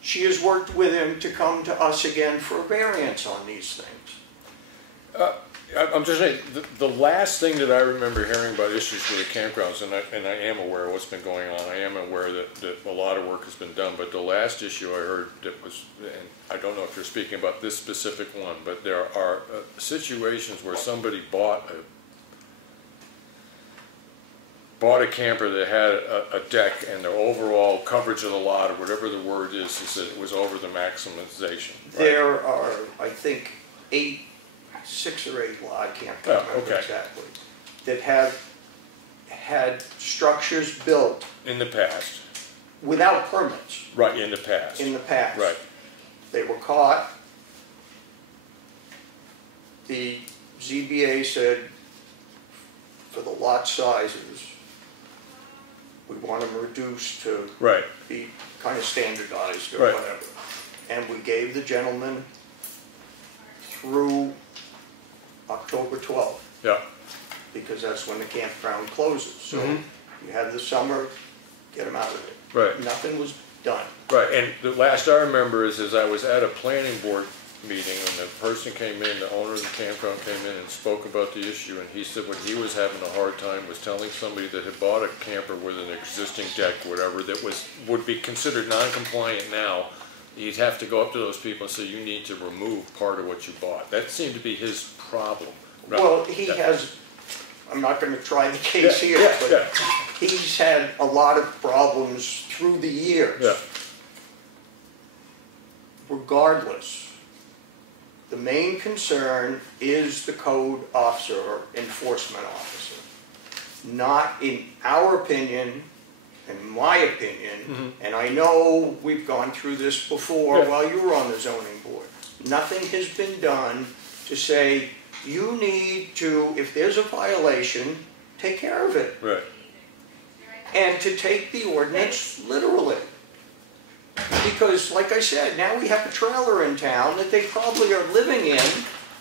she has worked with him to come to us again for a variance on these things. I'm just saying, the last thing that I remember hearing about issues with the campgrounds, and I am aware of what's been going on, I am aware that a lot of work has been done, but the last issue I heard that was, and I don't know if you're speaking about this specific one, but there are situations where somebody bought a camper that had a deck, and the overall coverage of the lot, or whatever the word is that it was over the maximization. Right? There are, I think, 6 or 8 law, I can't remember exactly, that have had structures built In the past. without permits Right, in the past. in the past. Right. They were caught. The ZBA said, for the lot sizes, we want them reduced to Right. be kind of standardized or Right. whatever. And we gave the gentleman through October 12th, Yeah. because that's when the campground closes. So you have the summer, get them out of it. Right. Nothing was done. Right, and the last I remember is I was at a planning board meeting, and the person came in, the owner of the campground came in and spoke about the issue, and he said what he was having a hard time was telling somebody that had bought a camper with an existing deck, whatever, that would be considered non-compliant now. You'd have to go up to those people and say, you need to remove part of what you bought. That seemed to be his problem. Right? Well, he has, I'm not going to try the case here, but he's had a lot of problems through the years. Yeah. Regardless, the main concern is the code officer or enforcement officer. Not in our opinion, in my opinion, and I know we've gone through this before while you were on the zoning board. Nothing has been done to say, you need to, if there's a violation, take care of it. Right. And to take the ordinance literally. Because, like I said, now we have a trailer in town that they probably are living in,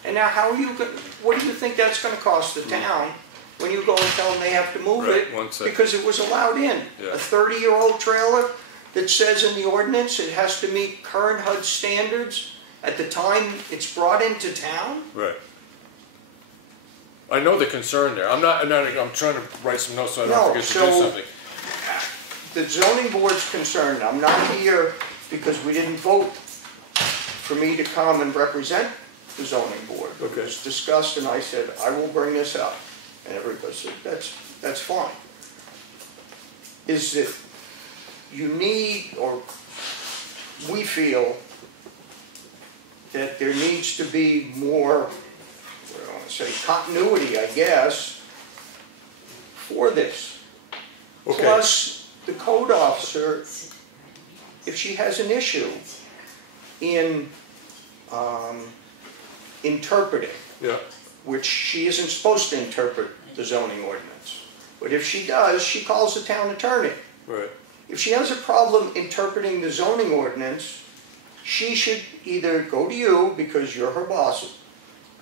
and now how are you going, what do you think that's going to cost the town when you go and tell them they have to move it because it was allowed in? Yeah. A 30-year-old trailer that says in the ordinance it has to meet current HUD standards at the time it's brought into town? Right. I know the concern there. I'm trying to write some notes so I don't forget to do something. The zoning board's concerned. I'm not here because we didn't vote for me to come and represent the zoning board. It was discussed and I said, I will bring this up. And everybody said, that's fine. Is that you need, or we feel that there needs to be more, what do I want to say, continuity, I guess, for this. Okay. Plus, the code officer, if she has an issue in interpreting, which she isn't supposed to interpret the zoning ordinance, but if she does, she calls the town attorney. Right. If she has a problem interpreting the zoning ordinance, she should either go to you because you're her boss,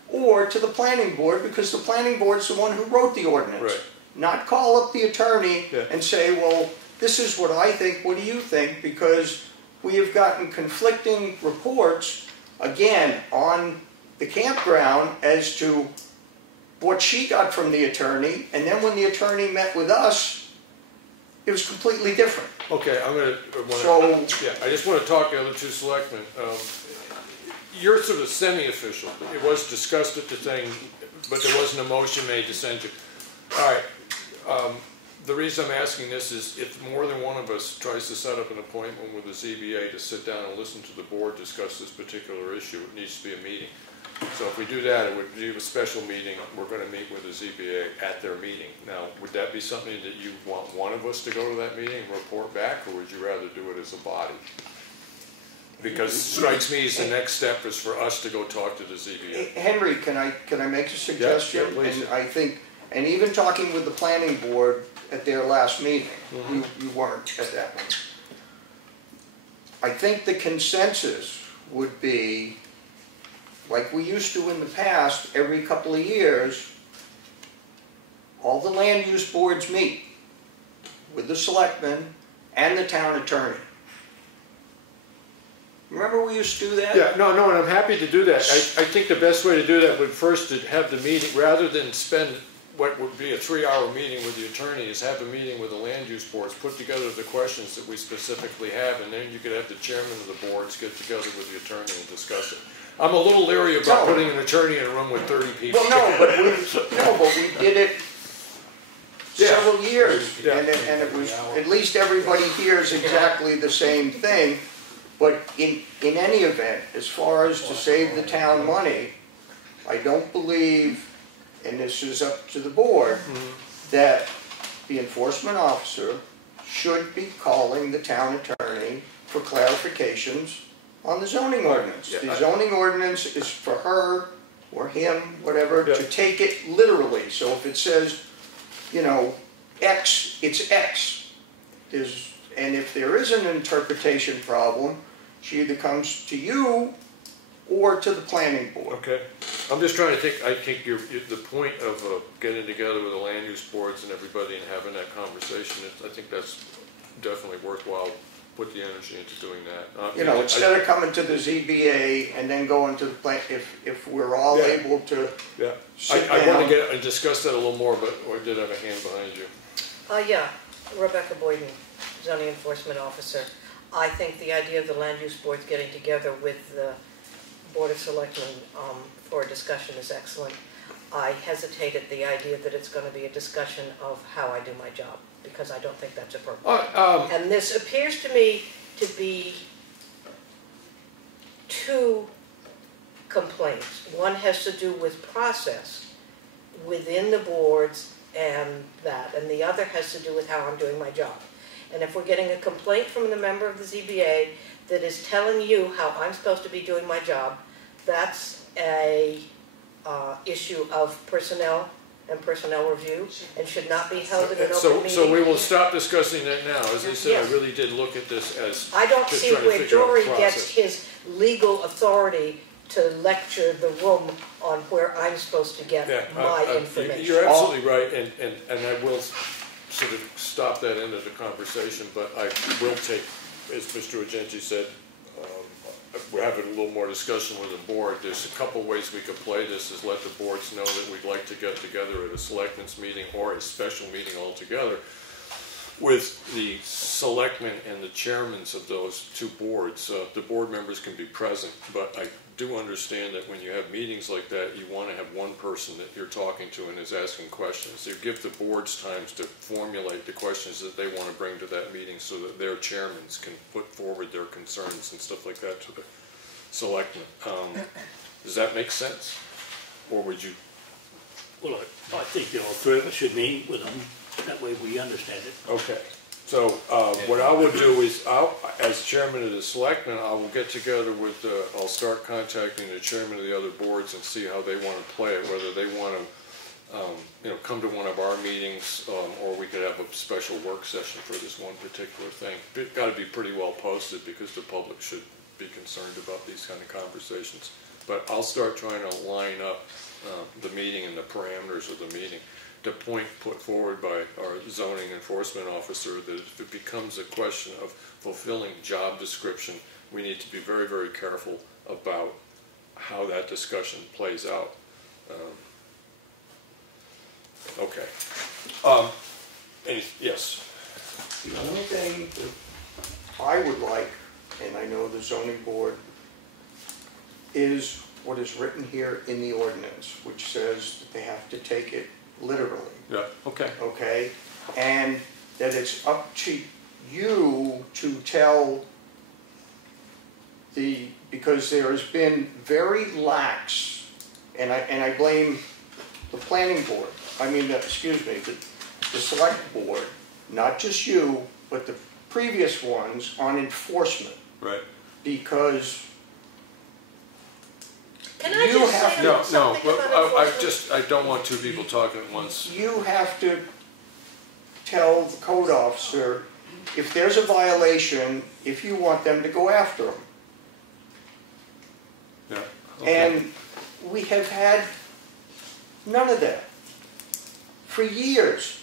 or to the planning board because the planning board's the one who wrote the ordinance. Right. Not call up the attorney and say, well, this is what I think, what do you think? Because we have gotten conflicting reports, again, on the campground as to what she got from the attorney, and then when the attorney met with us, it was completely different. Okay, I just want to talk to the other two selectmen. You're sort of semi-official. It was discussed at the thing, but there wasn't a motion made to send you. All right. The reason I'm asking this is if more than one of us tries to set up an appointment with the ZBA to sit down and listen to the board discuss this particular issue, it needs to be a meeting. So if we do that, it would be a special meeting. We're going to meet with the ZBA at their meeting. Now, would that be something that you want one of us to go to that meeting and report back, or would you rather do it as a body? Because it strikes me as the next step is for us to go talk to the ZBA. Henry, can I make a suggestion? Yeah, please. And I think, and even talking with the planning board at their last meeting, you weren't at that one. I think the consensus would be, like we used to in the past, every couple of years, all the land use boards meet with the selectmen and the town attorney. Remember we used to do that? Yeah, no, and I'm happy to do that. I think the best way to do that would first to have the meeting, rather than spend what would be a 3-hour meeting with the attorney, is have a meeting with the land use boards, put together the questions that we specifically have, and then you could have the chairman of the boards get together with the attorney and discuss it. I'm a little leery about putting an attorney in a room with 30 people. Well, but we did it several years, and it was, at least everybody hears exactly the same thing. But in any event, as far as to save the town money, I don't believe, and this is up to the board, that the enforcement officer should be calling the town attorney for clarifications on the zoning ordinance. The zoning ordinance is for her or him, whatever, to take it literally. So if it says, you know, X, it's X. And if there is an interpretation problem, she either comes to you or to the planning board. Okay. I'm just trying to think, I think the point of getting together with the land use boards and everybody and having that conversation, I think that's definitely worthwhile put the energy into doing that. You know, instead of coming to the ZBA and then going to the plan, if we're all Yeah. able to Yeah, sit I want down. to get, and discuss that a little more, but I did have a hand behind you. Yeah, Rebecca Boyden, zoning enforcement officer. I think the idea of the land use boards getting together with the Board of Selectmen for a discussion is excellent. I hesitate at the idea that it's going to be a discussion of how I do my job, because I don't think that's appropriate. And this appears to me to be two complaints. One has to do with process within the boards and that, and the other has to do with how I'm doing my job. And if we're getting a complaint from the member of the ZBA that is telling you how I'm supposed to be doing my job, that's a issue of personnel and personnel review, and should not be held in an open meeting. So we will stop discussing that now. As I said, I Yes. really did look at this as I don't just see trying to where figure out Jory process. gets his legal authority to lecture the room on where I'm supposed to get my information. You're absolutely right, and I will sort of stop that end of the conversation, but I will take, as Mr. Agenti said, we're having a little more discussion with the board. There's a couple ways we could play this, is let the boards know that we'd like to get together at a selectmen's meeting or a special meeting altogether with the selectmen and the chairmen of those two boards. The board members can be present, but I do understand that when you have meetings like that, you want to have one person that you're talking to and is asking questions. You give the boards times to formulate the questions that they want to bring to that meeting so that their chairmen can put forward their concerns and stuff like that to the selectmen. Does that make sense? Or would you? Well, I think the three of us should meet with them, that way we understand it. Okay. So what I will do is, as chairman of the selectmen, I will get together with, I'll start contacting the chairman of the other boards and see how they want to play it, whether they want to, come to one of our meetings, or we could have a special work session for this one particular thing. It's got to be pretty well posted because the public should be concerned about these kind of conversations. But I'll start trying to line up the meeting and the parameters of the meeting. The point put forward by our zoning enforcement officer that if it becomes a question of fulfilling job description, we need to be very, very careful about how that discussion plays out. Okay. Yes. The only thing that I would like, and I know the zoning board, is what is written here in the ordinance, which says that they have to take it literally. Yeah, okay. Okay? And that it's up to you to tell because there has been very lax, and I blame the planning board, the select board, not just you, but the previous ones on enforcement. Right. Because Can I just say something about enforcement? I don't want two people talking at once. you have to tell the code officer if there's a violation, if you want them to go after them. Yeah. Okay. And we have had none of that for years.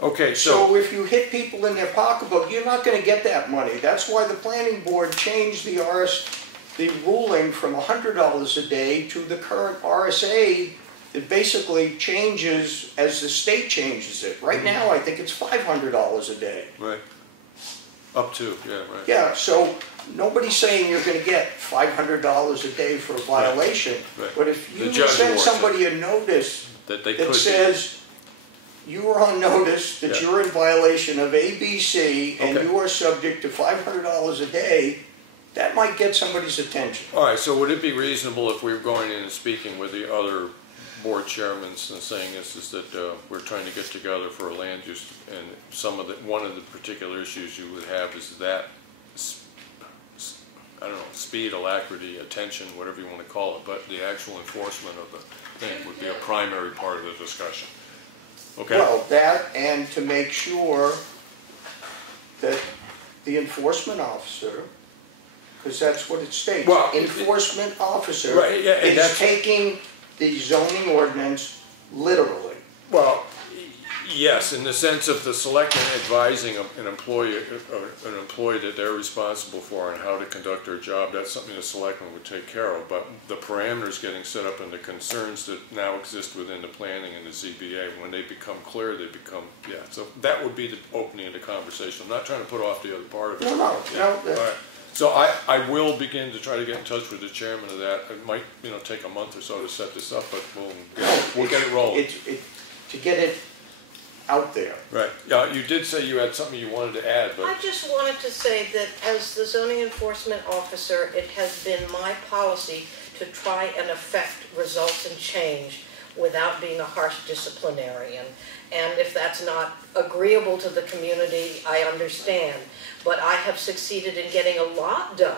Okay, So if you hit people in their pocketbook, you're not going to get that money. That's why the planning board changed the ruling from $100 a day to the current RSA that basically changes as the state changes it. Right now, I think it's $500 a day. Right. Up to, yeah, right. Yeah, so nobody's saying you're going to get $500 a day for a violation. Right. But if The you judge send awards somebody a notice That they that could says, you are on notice that Yeah. you're in violation of ABC and Okay. you are subject to $500 a day, that might get somebody's attention. All right, so would it be reasonable if we were going in and speaking with the other board chairmen and saying this is that we're trying to get together for a land use, and one of the particular issues you would have is that, I don't know, speed, alacrity, attention, whatever you want to call it, but the actual enforcement of the thing would be a primary part of the discussion. Okay? Well, that and to make sure that the enforcement officer, because that's what it states, Well, enforcement officer Right, yeah, and is that's- taking the zoning ordinance literally. Well, Yes, in the sense of the selectmen advising an employee that they're responsible for and how to conduct their job, that's something the selectmen would take care of. But the parameters getting set up and the concerns that now exist within the planning and the ZBA, when they become clear, they become, yeah. So that would be the opening of the conversation. I'm not trying to put off the other part of it. No. All right. So I will begin to try to get in touch with the chairman of that. It might, take a month or so to set this up, but we'll get it rolling. To get it out there. Right. You did say you had something you wanted to add, but I just wanted to say that as the zoning enforcement officer, it has been my policy to try and affect results and change without being a harsh disciplinarian. And if that's not agreeable to the community, I understand. But I have succeeded in getting a lot done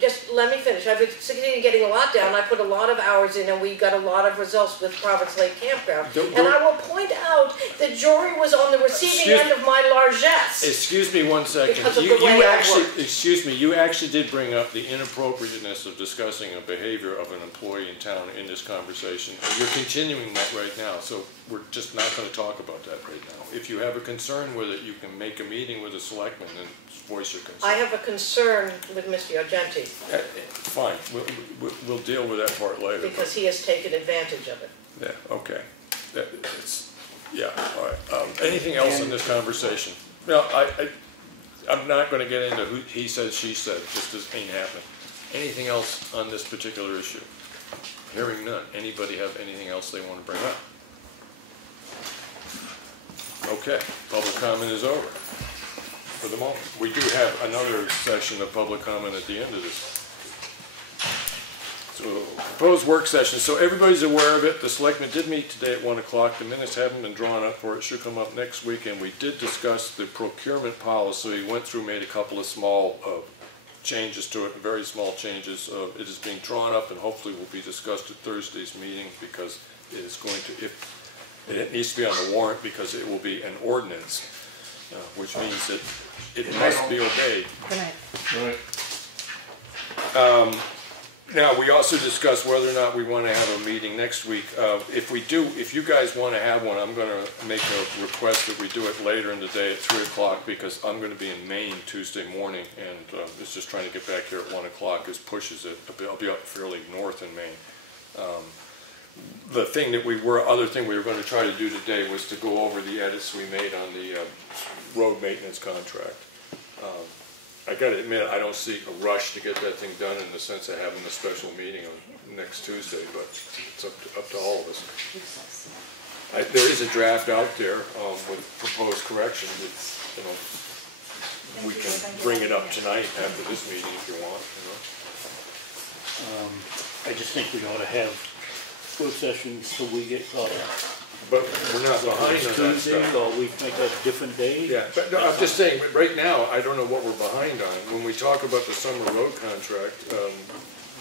just let me finish. I've succeeded in getting a lot done. I put a lot of hours in and we got a lot of results with Province Lake Campground. And I will point out that Jory was on the receiving end of my largesse. Excuse me one second. Because of the way I work. Excuse me, you actually did bring up the inappropriateness of discussing a behavior of an employee in town in this conversation. You're continuing that right now, so we're just not going to talk about that right now. If you have a concern with it, you can make a meeting with a selectman and voice your concern. I have a concern with Mr. Argenti. Fine, we'll deal with that part later. Because he has taken advantage of it. Yeah, okay. All right. Anything else in this conversation? No, I'm not going to get into who he said, she said. Just this ain't happening. Anything else on this particular issue? Hearing none. Anybody have anything else they want to bring up? Okay, public comment is over for the moment. We do have another session of public comment at the end of this. So, proposed work session. So everybody's aware of it. The selectmen did meet today at 1 o'clock. The minutes haven't been drawn up for it. Should come up next week. And we did discuss the procurement policy. Went through, made a couple of small changes to it, very small changes. It is being drawn up and hopefully will be discussed at Thursday's meeting because it is going to, it needs to be on the warrant because it will be an ordinance, which means that it must be obeyed. Good night. Now, we also discussed whether or not we want to have a meeting next week. If you guys want to have one, I'm going to make a request that we do it later in the day at 3 o'clock because I'm going to be in Maine Tuesday morning and it's just trying to get back here at 1 o'clock is pushes it. I'll be up fairly north in Maine. The thing that other thing we were going to try to do today was to go over the edits we made on the road maintenance contract. I got to admit, I don't see a rush to get that thing done in the sense of having a special meeting on next Tuesday, but it's up to all of us. There is a draft out there with proposed corrections. We can bring it up tonight after this meeting if you want. I just think we ought to have work sessions so we get caught up. But we're not behind on that Tuesday, stuff. or we make a different day. Yeah, but no, I'm just saying, right now, I don't know what we're behind on. When we talk about the summer road contract,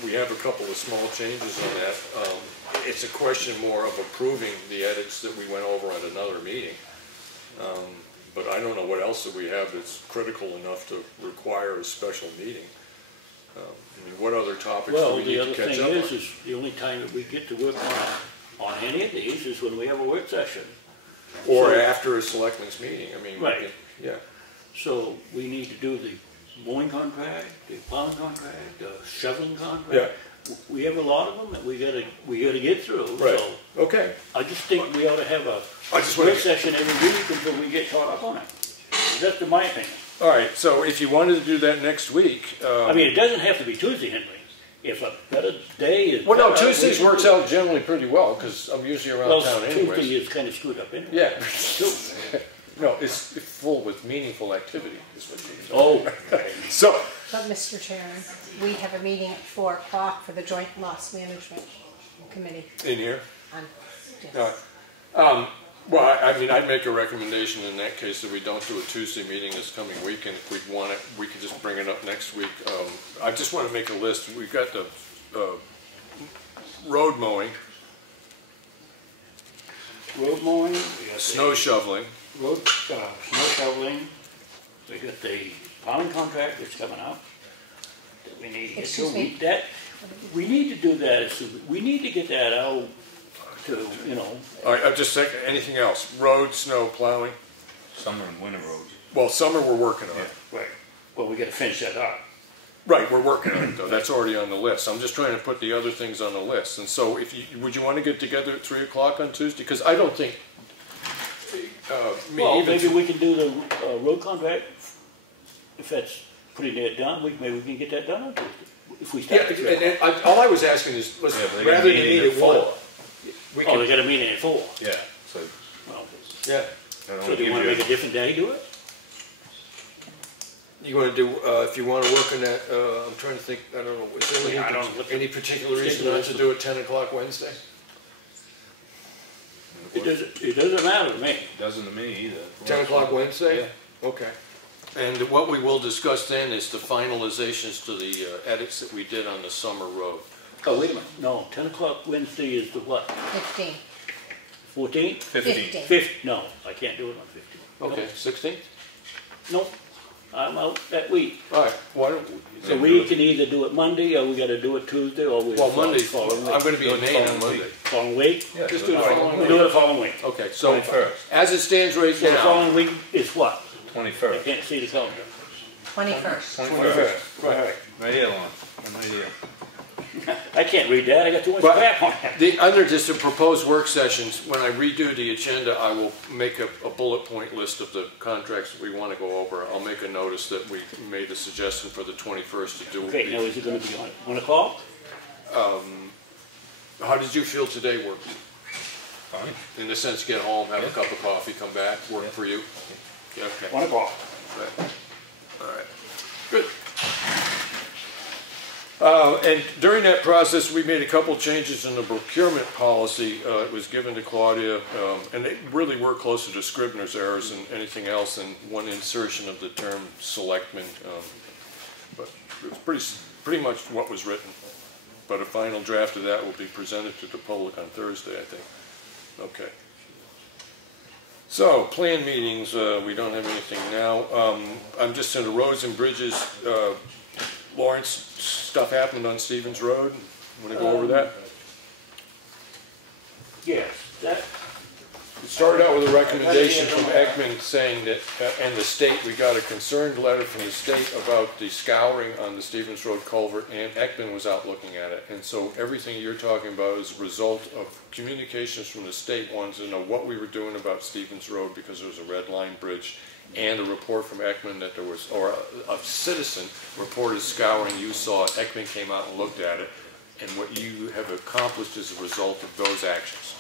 we have a couple of small changes on that. It's a question more of approving the edits that we went over on another meeting. But I don't know what else that we have that's critical enough to require a special meeting. What other topics do we need to catch up on? Well, the other thing is the only time that we get to work on any of these is when we have a work session. Or after a selectmen's meeting, Right. Yeah. So we need to do the mowing contract, the plowing contract, the shoveling contract. Yeah. We have a lot of them that we gotta get through. Right. So Okay. I just think we ought to have a just work wanna- session every week until we get caught up on it. That's my opinion. All right, so if you wanted to do that next week. I mean, it doesn't have to be Tuesday, Henry. If a better day is. Well, no, better, Tuesdays we can works do it. out generally pretty well, because I'm usually around Well, town anyways. Tuesday is kind of screwed up anyway. Yeah. Too. No, it's full with meaningful activity, is what you Oh, okay. So, But Mr. Chairman, we have a meeting at 4 o'clock for the Joint Loss Management Committee. in here? Yes. Well, I'd make a recommendation in that case that we don't do a Tuesday meeting this coming week, and if we want it, we could just bring it up next week. I just want to make a list. We've got the road mowing, Road mowing, we got snow shoveling, snow shoveling, we got the plowing contract that's coming up. That we need to get Excuse to. me. We need to do that as soon, we need to get that out to, you know, All right, I'll just say, anything else? Road, snow, plowing? Summer and winter roads. Well, summer we're working on. right, well, we gotta finish that up. Right, we're working on it though, that's already on the list. I'm just trying to put the other things on the list. And so if you, would you want to get together at 3 o'clock on Tuesday? Because I don't think, Well, maybe we can do the road contract, if that's pretty near done, maybe we can get that done on Tuesday, if we Yeah, start at 3 o'clock. all I was asking is, listen, Yeah, but they got rather a than meeting meet at at 1. 4. We Oh, they can, got a meeting at 4. Yeah, so Well, yeah. I don't so wanna do you give wanna you, make a different day do it? You want to do, if you want to work on that, I'm trying to think, I don't know, is there Yeah, I don't know. any particular reason not to do it 10 o'clock Wednesday? It doesn't matter to me. doesn't to me either. 10 o'clock Wednesday? Yeah. Okay. And what we will discuss then is the finalizations to the edits that we did on the summer road. Oh, wait a minute, no, 10 o'clock Wednesday is the what, 15. 14th? 15. 5th, no, I can't do it on 15th. Okay, 16th? Nope, I'm out that week. All right, why don't, So we can either do it Monday, or we gotta do it Tuesday, or we. well, Monday, following week. I'm going to be in Maine on Monday. Following week? Yeah, Just do the We'll following do week. it the following week. Okay, so 21st. as it stands right So the now, following week is what? I 21st. can't see the calendar. 21st. 21st. Right. Right here, Lon. I'm right here. I can't read that, I got too much But- crap on it. under just the proposed work sessions, when I redo the agenda, I will make a bullet point list of the contracts that we want to go over. I'll make a notice that we made a suggestion for the 21st to do. Okay, now is it gonna be on 1 o'clock? How did you feel today worked? Fine. In the sense, get home, have a Yeah. cup of coffee, come back, work Yeah. for you? Yeah, okay. 1 o'clock. Right. All right, good. And during that process, we made a couple changes in the procurement policy. It was given to Claudia, and they really were closer to Scribner's errors than anything else, and one insertion of the term selectmen. But it was pretty much what was written. But a final draft of that will be presented to the public on Thursday, I think. Okay. So, plan meetings, we don't have anything now. I'm just in the roads and bridges. Lawrence, stuff happened on Stevens Road. Want to go over that? Yes, that, It started out with a recommendation from Ekman saying that, and the state, we got a concerned letter from the state about the scouring on the Stevens Road culvert, and Ekman was out looking at it. And so everything you're talking about is a result of communications from the state wanting to know what we were doing about Stevens Road because there was a red line bridge, and a report from Ekman that there was, or a citizen reported scouring, you saw it, Ekman came out and looked at it, and what you have accomplished as a result of those actions.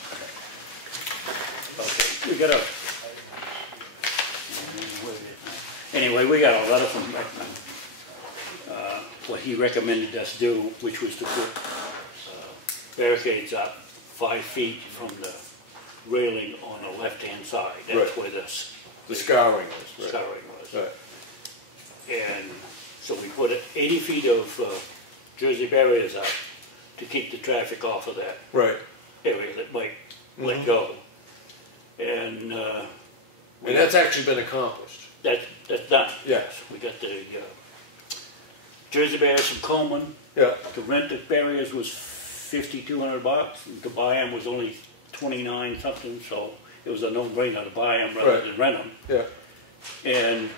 okay, we got a, anyway, we got a letter from Beckman. What he recommended us do, which was to put barricades up 5 feet from the railing on the left-hand side. That's Right. where The scouring was, right. scouring was. Right. And so we put 80 feet of Jersey barriers up to keep the traffic off of that Right. area that might let go. And And that's actually been accomplished. that's done. Yeah. We got the Jersey barriers from Coleman. Yeah. To rent the barriers was $5,200. To buy them was only 29 something, so it was a no-brainer to buy them rather Right. than rent them. Yeah. And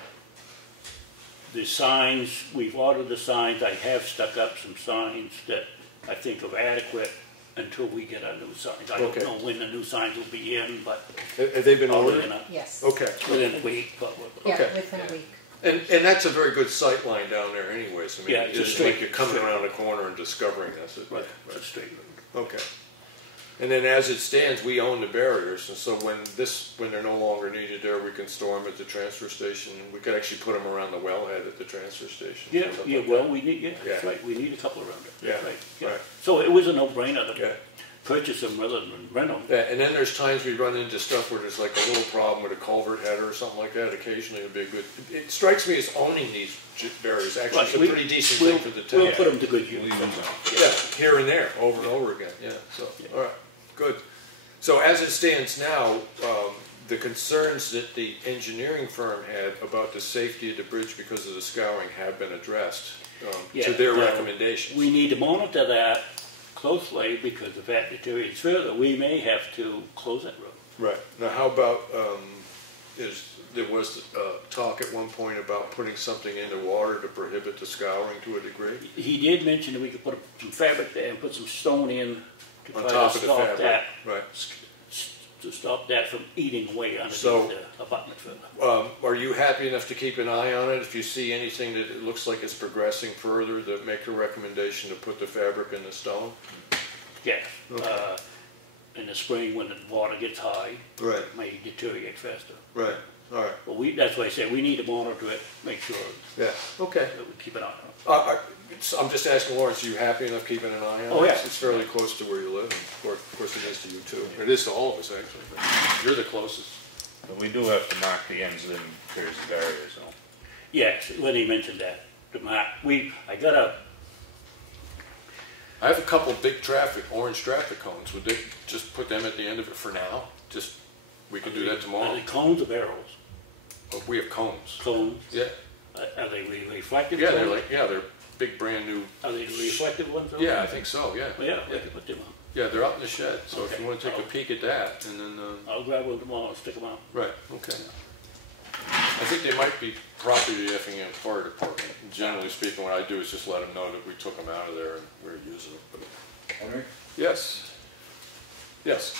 the signs, we've ordered the signs. I have stuck up some signs that I think are adequate until we get our new signs. I Okay. don't know when the new signs will be in, but Have they been probably ordered? Yes. Okay. within a week. But Yeah, Okay. within a week. And that's a very good sight line down there anyways. I mean, Yeah, it's a it's straight- like you're coming straight- around the corner and discovering this. right, it's a straight road. Okay. And then as it stands, we own the barriers, and so when they're no longer needed there, we can store them at the transfer station. We could actually put them around the wellhead at the transfer station. Yeah, something yeah. like Well, we need, that's Yeah. right. We need a couple around it. That's Yeah, right. Yeah. right. So it was a no-brainer to Yeah. purchase them rather than rent them. Yeah, and then there's times we run into stuff where there's like a little problem with a culvert header or something like that. Occasionally it'd be a good, it strikes me as owning these barriers actually is a pretty decent thing for the town. We'll put them to good use. Yeah, here and there, over and over again, yeah, so, all right, good. So as it stands now, the concerns that the engineering firm had about the safety of the bridge because of the scouring have been addressed to Yeah, their now, recommendations. We need to monitor that closely, because if that deteriorates further, we may have to close that road. Right. Now, how about, there was talk at one point about putting something into water to prohibit the scouring to a degree? He did mention that we could put some fabric there and put some stone in to On try top to of the stop fabric, that. right. To stop that from eating away underneath So, the apartment further. Are you happy enough to keep an eye on it? If you see anything that it looks like it's progressing further, that make a recommendation to put the fabric in the stone? Yeah. Okay. In the spring, when the water gets high, Right. it may deteriorate faster. Right, all right. But that's why I said we need to monitor it, make sure Yeah, okay. that we keep an eye on it. I'm just asking Lawrence, are you happy enough keeping an eye on it? Oh, yeah. It's fairly close to where you live, and of course it is to you too. It is to all of us, actually, but you're the closest. But we do have to mark the ends in periods of barriers, so. Yes, Lenny mentioned that. I have a couple big orange traffic cones. Would they just put them at the end of it for now? We could do that Are tomorrow. they cones or barrels? Oh, we have cones. Cones? Yeah. Are they reflective? Yeah, cones? they're big, brand new. Are they reflective ones? Yeah, I think so, yeah. Well, yeah, we can put them on. Yeah, they're out in the shed, so if Okay. you want to take a peek at that, and then, I'll grab one tomorrow and stick them out. right, okay. I think they might be property of the Effingham Fire Department. Generally speaking, what I do is just let them know that we took them out of there and we're using them. But Henry? yes. Yes.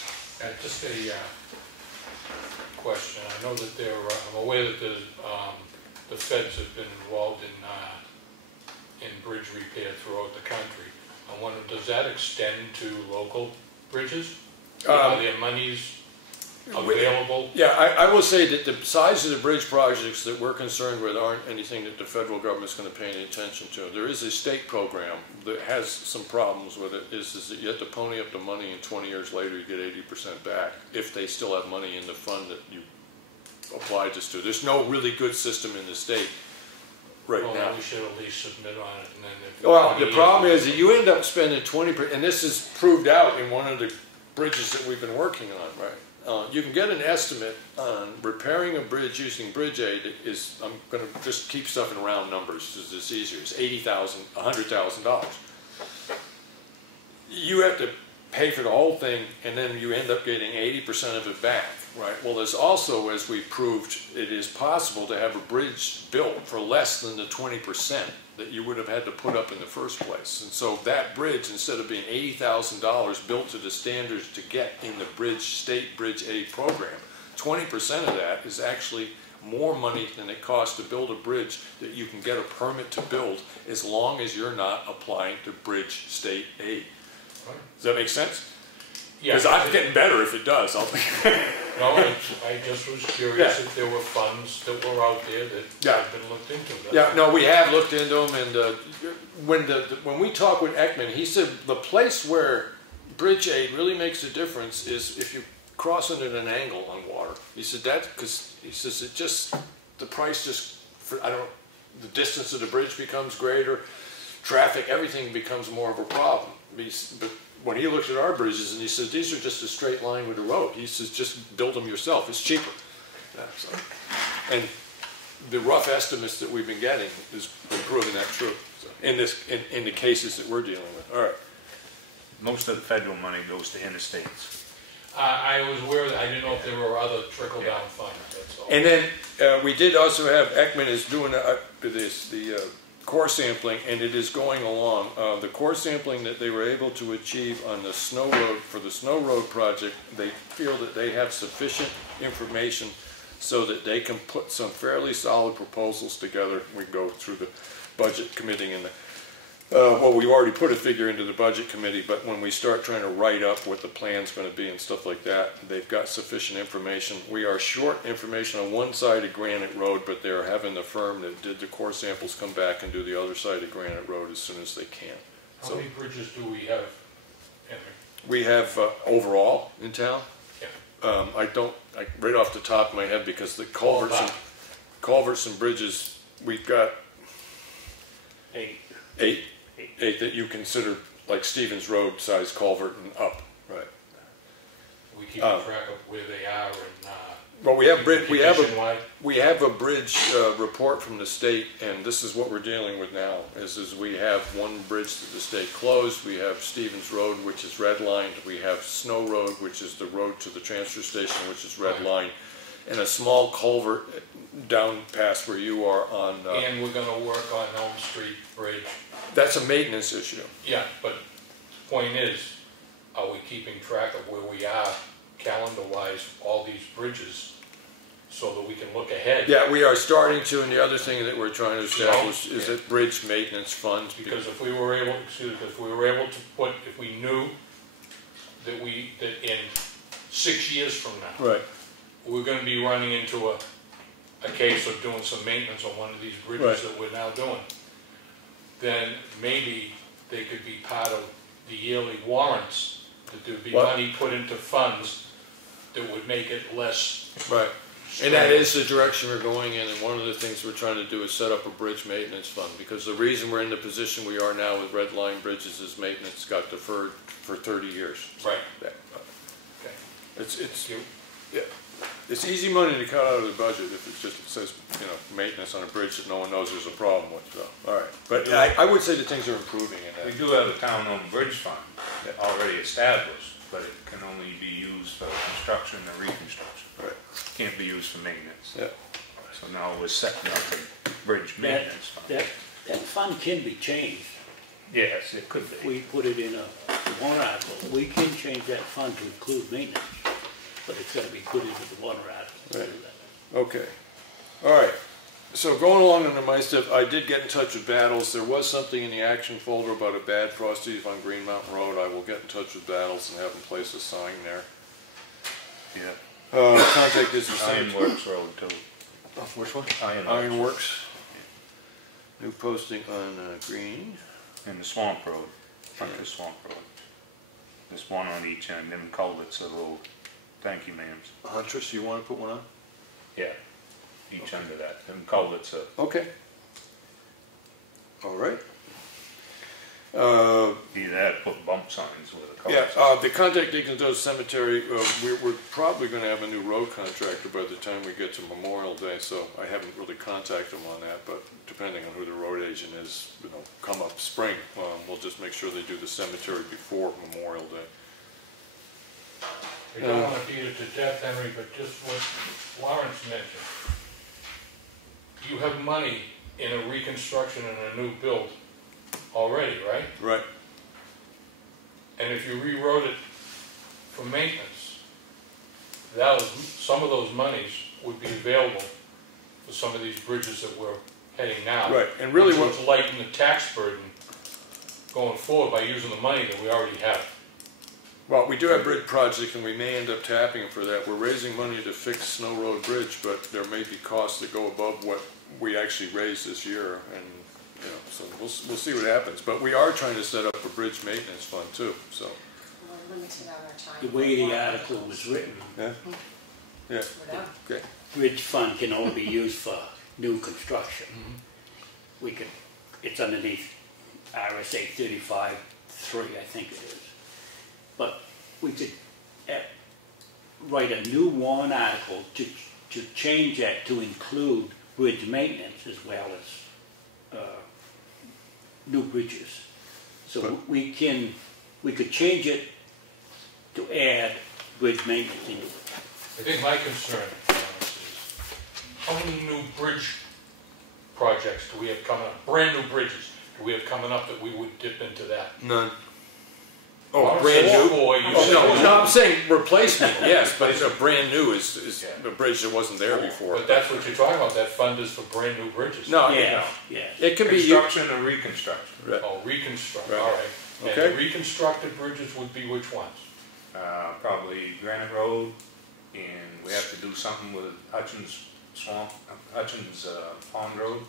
Just a question. I know that I'm aware that the feds have been involved in bridge repair throughout the country. I wonder, does that extend to local bridges? Are there monies available? Yeah, I will say that the size of the bridge projects that we're concerned with aren't anything that the federal government's going to pay any attention to. There is a state program that has some problems with it, is that you have to pony up the money and 20 years later you get 80% back if they still have money in the fund that you applied this to. There's no really good system in the state right now. We should at least submit on it, and then if Well, the problem is that you end up spending 20%, and this is proved out in one of the bridges that we've been working on, right? You can get an estimate on repairing a bridge using bridge aid is, I'm going to just keep stuff in round numbers because it's easier, it's $80,000, $100,000. You have to pay for the whole thing and then you end up getting 80% of it back, right? Well, there's also, as we proved, it is possible to have a bridge built for less than the 20% that you would have had to put up in the first place. And so that bridge, instead of being $80,000 built to the standards to get in the state bridge aid program, 20% of that is actually more money than it costs to build a bridge that you can get a permit to build as long as you're not applying to bridge state aid. Does that make sense? Yeah. Because I'm getting better if it does. No, I just was curious if there were funds that were out there that had been looked into. Yeah, no, we have looked into them, and when we talk with Ekman, he said the place where bridge aid really makes a difference is if you cross it at an angle on water. He said that because he says it just the price just the distance of the bridge becomes greater, traffic, everything becomes more of a problem. But when he looks at our bridges and he says these are just a straight line with the road, he says just build them yourself. It's cheaper. Yeah, so. And the rough estimates that we've been getting is proving that true. So, in the cases that we're dealing with. All right. Most of the federal money goes to interstates. I was aware that I didn't know if there were other trickle-down funds. That's all. And then we did also have Ekman is doing the core sampling, and it is going along. The core sampling that they were able to achieve on the snow road, for the snow road project, they feel that they have sufficient information so that they can put some fairly solid proposals together. We go through the budget committee and well, we already put a figure into the budget committee, but when we start trying to write up what the plan's going to be and stuff like that, they've got sufficient information. We are short information on one side of Granite Road, but they're having the firm that did the core samples come back and do the other side of Granite Road as soon as they can. How many bridges do we have, Henry? We have overall in town? Yeah. Right off the top of my head, because the culverts and bridges, we've got eight that you consider like Stevens Road size culvert and up, right? We keep track of where they are and Well, we have Condition-wide? we have a bridge report from the state, and this is what we're dealing with now, is we have one bridge that the state closed, we have Stevens Road, which is redlined, we have Snow Road, which is the road to the transfer station, which is redlined, and a small culvert down past where you are on... And we're gonna work on Elm Street Bridge. That's a maintenance issue. Yeah, but the point is, are we keeping track of where we are calendar-wise, all these bridges, so that we can look ahead? Yeah, we are starting to, and the other thing that we're trying to establish is that bridge maintenance funds. Because if we were able, if we knew that in 6 years from now, Right. we're gonna be running into a case of doing some maintenance on one of these bridges Right. that we're now doing, then maybe they could be part of the yearly warrants, that there'd be money put into funds that would make it less. Right. And that is the direction we're going in, and one of the things we're trying to do is set up a bridge maintenance fund, because the reason we're in the position we are now with red line bridges is maintenance got deferred for 30 years. Right. Yeah. Okay. It's easy money to cut out of the budget if it says, maintenance on a bridge that no one knows there's a problem with, so, all right. But I would say that things are improving in that. We do have a town-owned bridge fund already established, but it can only be used for construction and reconstruction. Right. Can't be used for maintenance. Yeah. So now we're setting up a bridge maintenance fund. That fund can be changed. Yes, it could If be. we put it in a warrant article, we can change that fund to include maintenance, but it's gotta be put into the warrant article. Right. Okay. All right. So going along under my stuff, I did get in touch with Battles. There was something in the action folder about a bad frost eve on Green Mountain Road. I will get in touch with Battles and have them place a sign there. Yeah. Contact is the same. Ironworks Road too. Which one? Ironworks. Ironworks. New posting on Green. And the Swamp Road, front of Swamp Road. There's one on each end, them culverts are little, thank you ma'ams. Huntress, you want to put one on? Yeah, each end of that, them culverts are. Okay. All right. Either that, put bump signs where the Yeah, culverts are. the contact Dignito's Cemetery, we're probably going to have a new road contractor by the time we get to Memorial Day, so I haven't really contacted them on that, but depending on who the road agent is, come up spring, we'll just make sure they do the cemetery before Memorial Day. I don't want to beat it to death, Henry, but just what Lawrence mentioned. You have money in a reconstruction and a new build already, right? Right. And if you rewrote it for maintenance, some of those monies would be available for some of these bridges that we're heading now. Right, and really which would lighten the tax burden going forward by using the money that we already have. Well, we do have bridge projects, and we may end up tapping them for that. We're raising money to fix Snow Road Bridge, but there may be costs that go above what we actually raised this year, and so we'll see what happens. But we are trying to set up a bridge maintenance fund too. So We're limited on our time. The way the article was written, yeah. Okay. bridge fund can only be used for new construction. We could, it's underneath RSA 35-3, I think it is. But we could write a new warrant article to change that to include bridge maintenance as well as new bridges. So we could change it to add bridge maintenance into it. I think my concern is how many new bridge projects do we have coming up? Brand new bridges do we have coming up that we would dip into that? None. Well, Oh, brand new? No, I'm saying replacement, yes, but it's a brand new is a bridge that wasn't there before. But that's what you're talking about, that fund is for brand new bridges. No, Yeah. it can be Construction or reconstruction. Right. Oh, reconstruct, Right. all right. Okay. And the reconstructed bridges would be which ones? Probably Granite Road, and we have to do something with Hutchins Pond Road.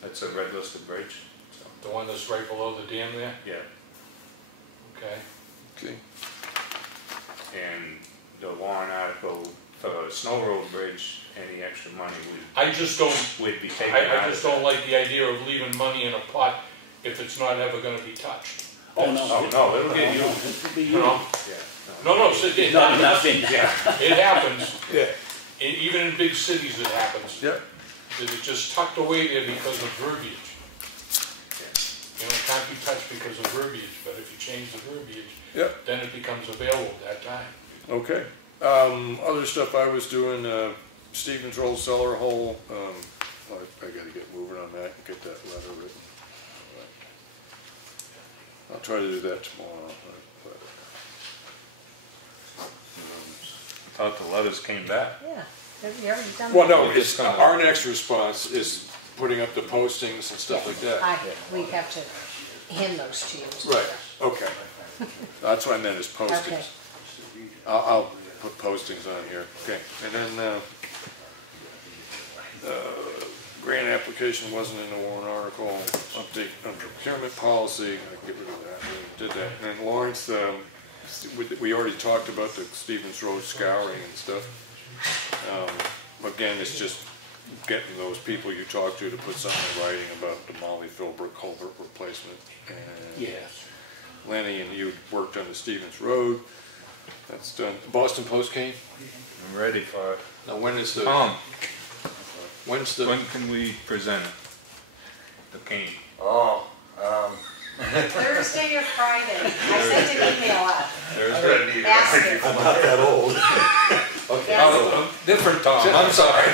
That's a red listed bridge. So, The one that's right below the dam there? yeah, Okay. Okay. and the warrant article for Snow Road Bridge, any extra money I just don't, would be taken out. I just don't like the idea of leaving money in a pot if it's not ever gonna be touched. Oh, no. Oh, no, it'll get No, used. this will be You know? Yeah. No, it Not enough in it happens. Yeah. Even in big cities it happens. Yeah. That it's just tucked away there because of verbiage. You know, it can't be touched because of verbiage, but if you change the verbiage, Yeah. then it becomes available at that time. Okay. Other stuff I was doing, Stevens Road cellar hole, I gotta get moving on that and get that letter written. I'll try to do that tomorrow. I thought the letters came back. Yeah, you already done Well, that. no, it's, our next response is putting up the postings and stuff like that. We have to hand those to you. Right, okay. That's what I meant is postings. Okay. I'll put postings on here, okay. And then, grant application wasn't in the warrant article, update on procurement policy, I can get rid of that, we did that. And then Lawrence, we already talked about the Stevens Road scouring and stuff. Again, it's just getting those people you talk to put something in writing about the Molly Philbrook culvert replacement. And Yes. Lenny and you worked on the Stevens Road. That's done. Boston Post came? I'm ready for it. Now when is the, Tom, when's the, when can we present it? The cane. Oh, Thursday or Friday. I sent an email out. Thursday? Asking. I'm not that old. Okay. Oh, different Tom, I'm sorry.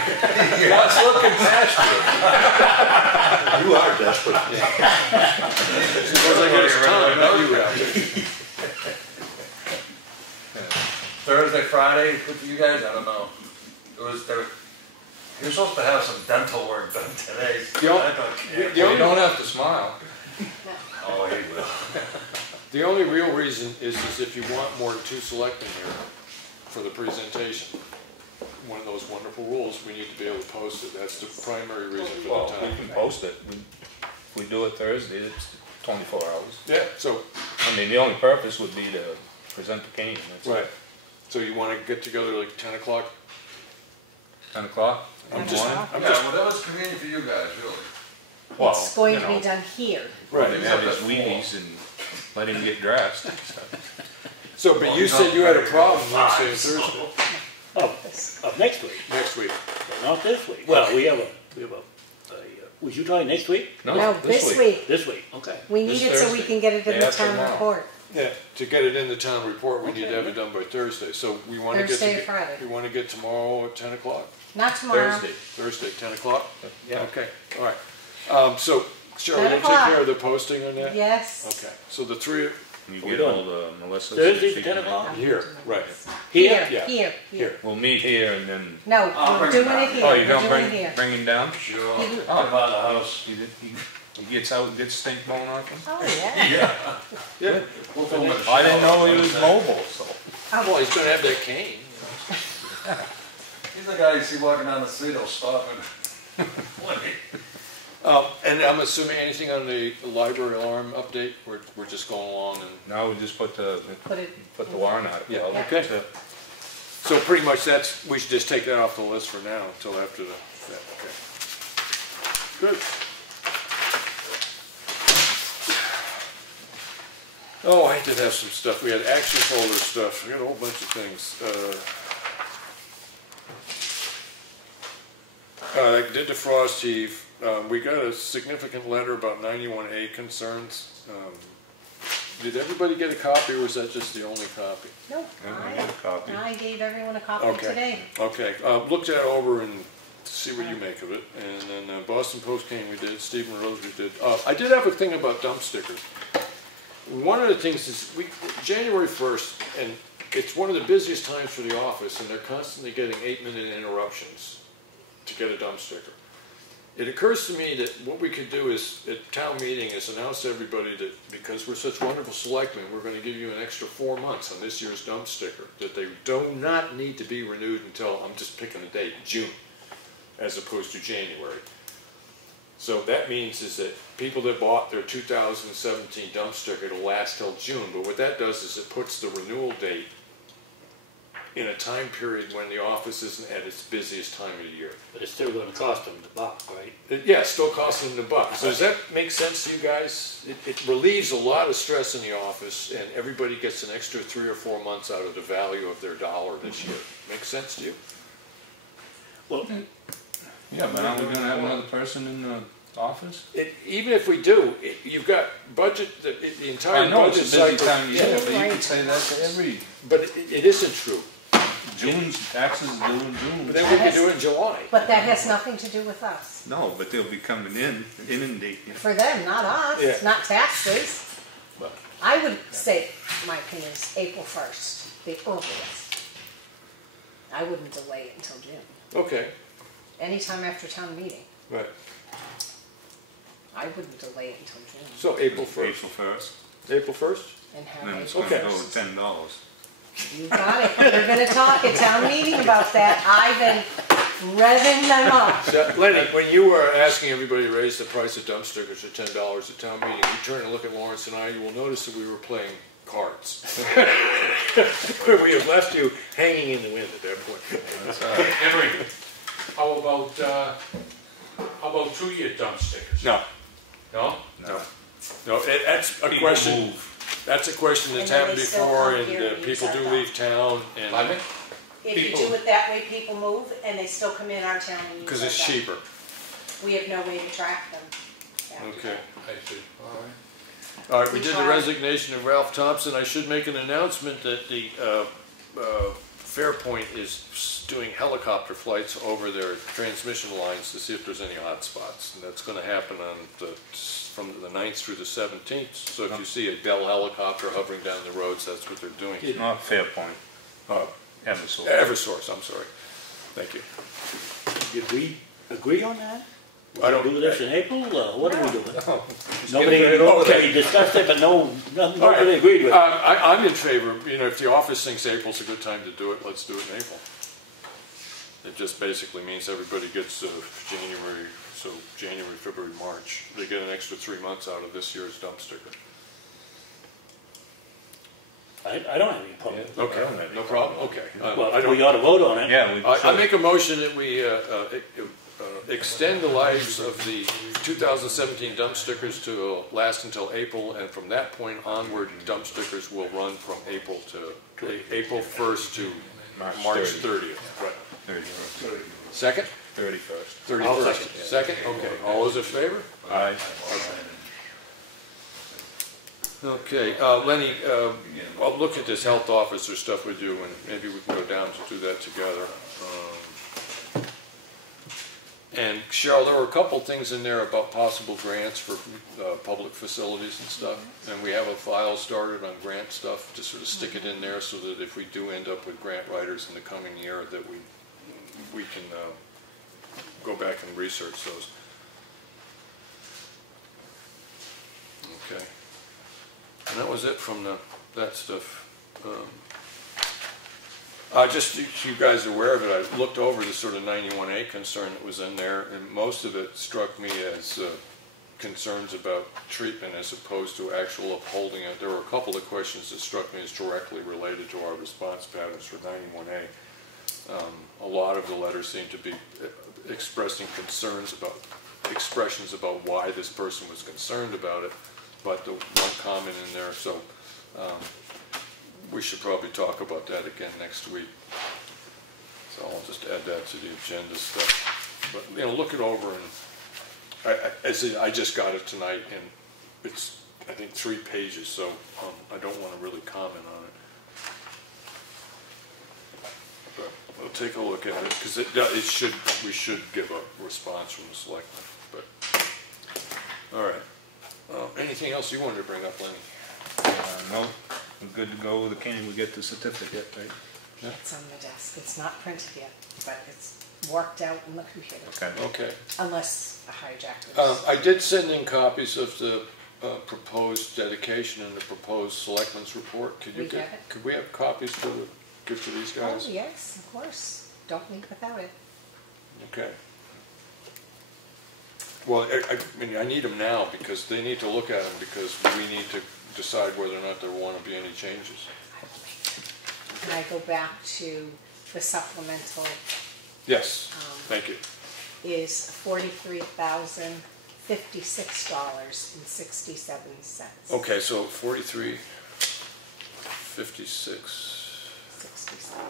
What's looking past you? You are desperate. suppose I get his time, not you out there. Thursday, Friday, good for you guys? I don't know. You're supposed to have some dental work done today. You don't have to smile. Oh, he will. The only real reason is if you want more than 2 selectmen here for the presentation. One of those wonderful rules, we need to be able to post it. That's the primary reason for Well, the we time. can post it. If we do it Thursday, it's 24 hours. Yeah, so, I mean, the only purpose would be to present the cane. That's it. right. So you want to get together like 10 o'clock? 10 o'clock? I'm just, I'm Yeah, just, whatever's convenient for you guys, really. Well, It's going you to know, be done here. Let right. him have his Wheaties and let him get dressed. So, but you said you had a problem Wednesday and Thursday, Of next week, next week. not this week. Well, we have a, was you talking next week? No, this week. This week, okay. We need This it so we Thursday. can get it in Day the after town tomorrow. report. Yeah, to get it in the town report, we need to have it done by Thursday. So we want to get, Thursday or Friday. we want to get tomorrow at 10 o'clock? Not tomorrow. Thursday. Thursday, 10 o'clock? Yeah. Okay, all right. So, Cheryl, 10 you'll take o'clock. care of the posting on that? Yes. Okay, so the three, You Are we get doing hold of Melissa. Thursday so she for 10 can- o'clock? here, right, Here? Yeah. Here. We'll meet here and then. No, I'll we're bring doing it it down. here. Oh, We're you're gonna doing it here. bring him down? Sure. You- Come out of the house. He gets out, gets stink bone off him? Oh, yeah. yeah. We'll film it. I didn't know he was mobile, so. Well, he's gonna have that cane. He's the guy you see walking down the street, he'll stop and. And I'm assuming anything on the library alarm update, we're just going along and. Now we just put the Put it. warrant article. Yeah, out. okay. That's it. So pretty much we should just take that off the list for now until after yeah, okay. Good. Oh, I did have some stuff. We had action folder stuff. We had a whole bunch of things. I did the frost heave. We got a significant letter about 91A concerns. Did everybody get a copy, or was that just the only copy? No, Copy. I gave everyone a copy Okay. today. Okay, look that over and see what you make of it. And then Boston Post came, we did, Stephen Rose we did. I did have a thing about dump stickers. One of the things is, January 1st, and it's one of the busiest times for the office, and they're constantly getting 8-minute interruptions to get a dump sticker. It occurs to me that what we could do is, at town meeting, is announce to everybody that because we're such wonderful selectmen, we're going to give you an extra 4 months on this year's dump sticker, that they do not need to be renewed until, I'm just picking a date, June, as opposed to January. So that means is that people that bought their 2017 dump sticker to last till June, but what that does is it puts the renewal date in a time period when the office isn't at its busiest time of the year. But it's still gonna cost them the buck, right? Yeah, it's still costing them the buck. So does that make sense to you guys? It relieves a lot of stress in the office, and everybody gets an extra 3 or 4 months out of the value of their dollar this year. Make sense to you? Well, Yeah, but aren't we gonna have another person in the office? Even if we do, you've got budget, the entire I know it's budget a busy cycle. time of year, Yeah, but you could say that to every, but it isn't true. June's taxes are due in June. But then we can do it in July. But that has nothing to do with us. No, but they'll be coming in, inundating. For them, not us, Yeah. not taxes. But- I would say, my opinion is April 1st, the earliest. I wouldn't delay it until June. Okay, Anytime after town meeting, right. I wouldn't delay it until June. So April 1st. April 1st, April 1st? And have then it's April gonna Okay. go 1st. to $10. You got it. We're gonna talk at town meeting about that. I've been revving them up. So, Lenny, when you were asking everybody to raise the price of dump stickers to $10 at town meeting, you turn and look at Lawrence and I, you will notice that we were playing cards. We have left you hanging in the wind at that point. That's all right. Henry, how about 2-year dump stickers? No, No? No. no, that's a People question. move. That's a question that's And then happened they still before, come and here and use people our do dump. leave town, and Pardon me? If you People- do it that way, people move and they still come in our town and use because our it's dump. cheaper. We have no way to track them. Okay. I see, all right. All right, we We did the tried. resignation of Ralph Thompson. I should make an announcement that the Fairpoint is doing helicopter flights over their transmission lines to see if there's any hot spots. And that's going to happen on from the 9th through the 17th. So if you see a Bell helicopter hovering down the roads, that's what they're doing. Not Fairpoint, Eversource. Eversource, I'm sorry. Thank you. did we agree on that? I don't- Do this in April, what are we doing? Just Nobody, get it over. nobody discussed it, but nobody All right. agreed with it. I'm in favor, if the office thinks April's a good time to do it, let's do it in April. It just basically means everybody gets January, so January, February, March. They get an extra 3 months out of this year's dump sticker. I don't have any problem. Okay, no problem, okay. I Well, don't- we ought to vote on it. Yeah, we I make a motion that we extend the lives of the 2017 dump stickers to last until April, and from that point onward, dump stickers will run from April 1st to March 30th. Right. 31st. Second? 31st. 31st. Second? Okay. All those in favor? Aye. Okay, Lenny, I'll look at this health officer stuff with you, and maybe we can go down to do that together. And Cheryl, there were a couple things in there about possible grants for public facilities and stuff, and we have a file started on grant stuff to sort of stick it in there so that if we do end up with grant writers in the coming year, that we can go back and research those. Okay. And that was it from that stuff. Just so you guys are aware of it, I looked over the sort of 91A concern that was in there, and most of it struck me as concerns about treatment as opposed to actual upholding it. There were a couple of questions that struck me as directly related to our response patterns for 91A. A lot of the letters seem to be expressing expressions about why this person was concerned about it, but the one comment in there, so we should probably talk about that again next week. So I'll just add that to the agenda stuff. But look it over, and I just got it tonight, and it's I think 3 pages, so I don't want to really comment on it. But we'll take a look at it because we should give a response from the selectmen. But all right. Anything else you wanted to bring up, Lenny? No, we're good to go with the can we get the certificate, right? It's on the desk. It's not printed yet, but it's worked out in the computer. Okay. Okay. Unless a hijacker. I did send in copies of the proposed dedication and the proposed selectmen's report. Could We have it. Could we have copies to give to these guys? Oh, yes, of course. Don't leave without it. Okay. Well, I need them now because they need to look at them because we need to decide whether or not there want to be any changes. Can I go back to the supplemental? Yes, thank you. Is $43,056.67. Okay, so 43, 56. 67.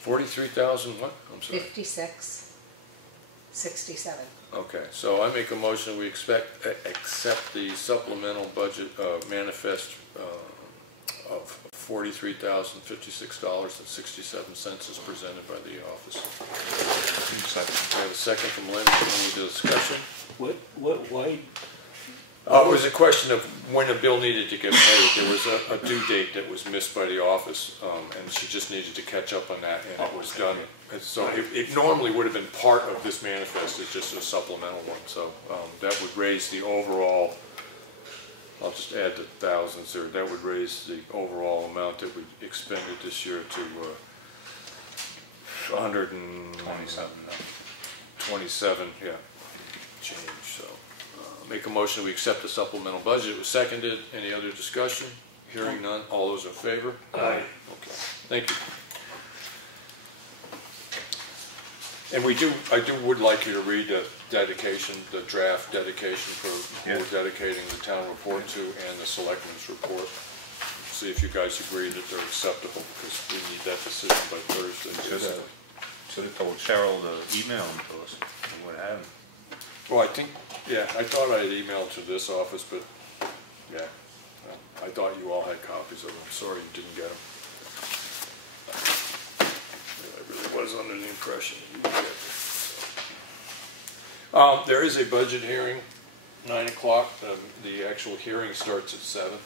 43,000 what? I'm sorry. 5667. Okay, so I make a motion, we accept the supplemental budget manifest of $43,056.67 as presented by the office. Second. We have a second from Leonard. Any discussion? Why? It was a question of when a bill needed to get paid. There was a due date that was missed by the office, and she just needed to catch up on that, and it was done. And so it normally would have been part of this manifest, it's just a supplemental one. So that would raise the overall, I'll just add the thousands there, that would raise the overall amount that we expended this year to 127, yeah, change, so. Make a motion, we accept the supplemental budget. It was seconded. Any other discussion? Hearing none. All those in favor? Aye. Okay, thank you. And I would like you to read the dedication, the draft dedication for who we're dedicating the town report to and the selectmen's report. See if you guys agree that they're acceptable, because we need that decision by Thursday. Should have told Cheryle to email them to us, and what happened. Well, I thought I had emailed to this office, but yeah, I thought you all had copies of them. Sorry you didn't get them. I really was under the impression you would get them. There is a budget hearing, 9 o'clock. The actual hearing starts at 7.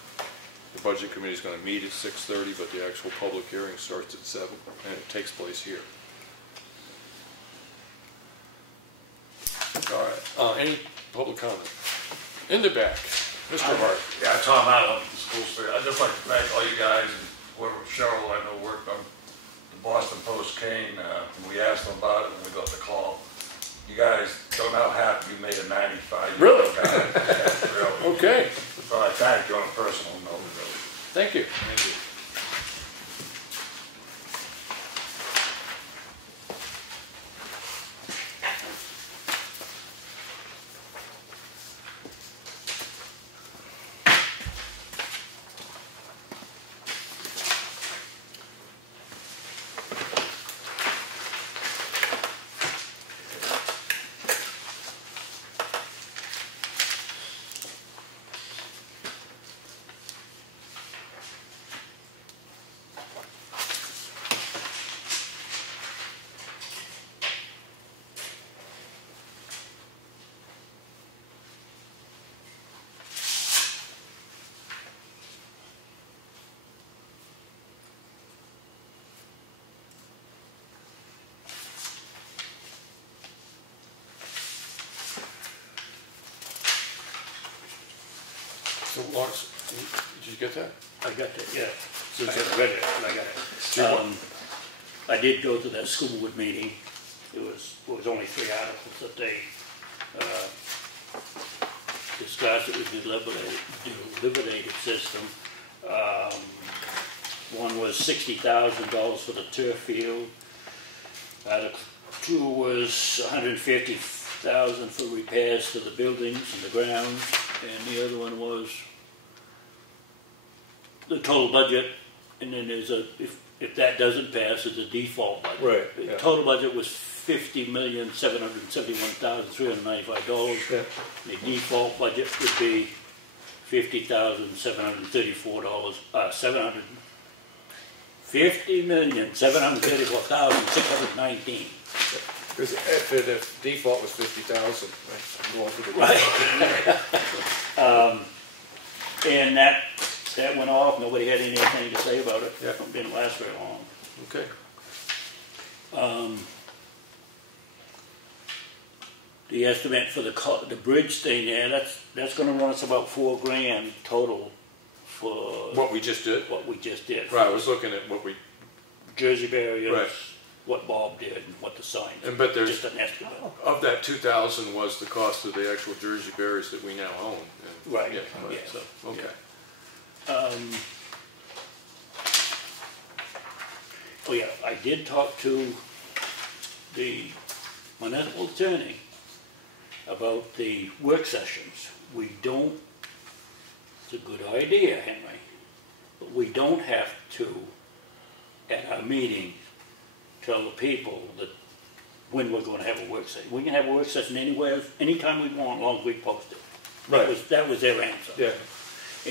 The budget committee is going to meet at 6:30, but the actual public hearing starts at 7, and it takes place here. All right, any public comment? In the back, Mr. Hart. Yeah, Tom Allen from School Street. I'd just like to thank all you guys and whoever, Cheryle, I know worked on the Boston Post came, and we asked them about it and we got the call. You guys don't know how happy you made a 95-year-old Really? guy. Yeah, really. Okay, So I thank you on a personal note, really. thank you. Thank you. So Lawrence, did you get that? I got that, yeah. So I it's- read it, and I got it. I did go to that school board meeting. It was only 3 articles that they discussed. It was the deliberative system. One was $60,000 for the turf field. Article 2 was $150,000 for repairs to the buildings and the grounds. And the other one was the total budget, and then there's if that doesn't pass, there's a default budget. Right, The yeah. total budget was $50,771,395. Yeah. The default budget would be $50,734. $50,734,619. Because if the default was 50,000, go on to the Right. And that went off. Nobody had anything to say about it. Yeah. It didn't last very long. Okay. The estimate for the bridge thing there, that's going to run us about $4 grand total for What we just did? what we just did. Right, I was looking at what we, Jersey barriers, Right. what Bob did, and what the signs. but there's, Just an estimate. of that 2,000 was the cost of the actual Jersey barriers that we now own. And- Right, Yeah, right, yes. so, okay. Oh yeah, I did talk to the municipal attorney about the work sessions. We don't, it's a good idea, Henry, but we don't have to, at our meeting, tell the people that when we're gonna have a work session. We can have a work session anywhere, anytime we want, as long as we post it. Right. That was their answer. Yeah,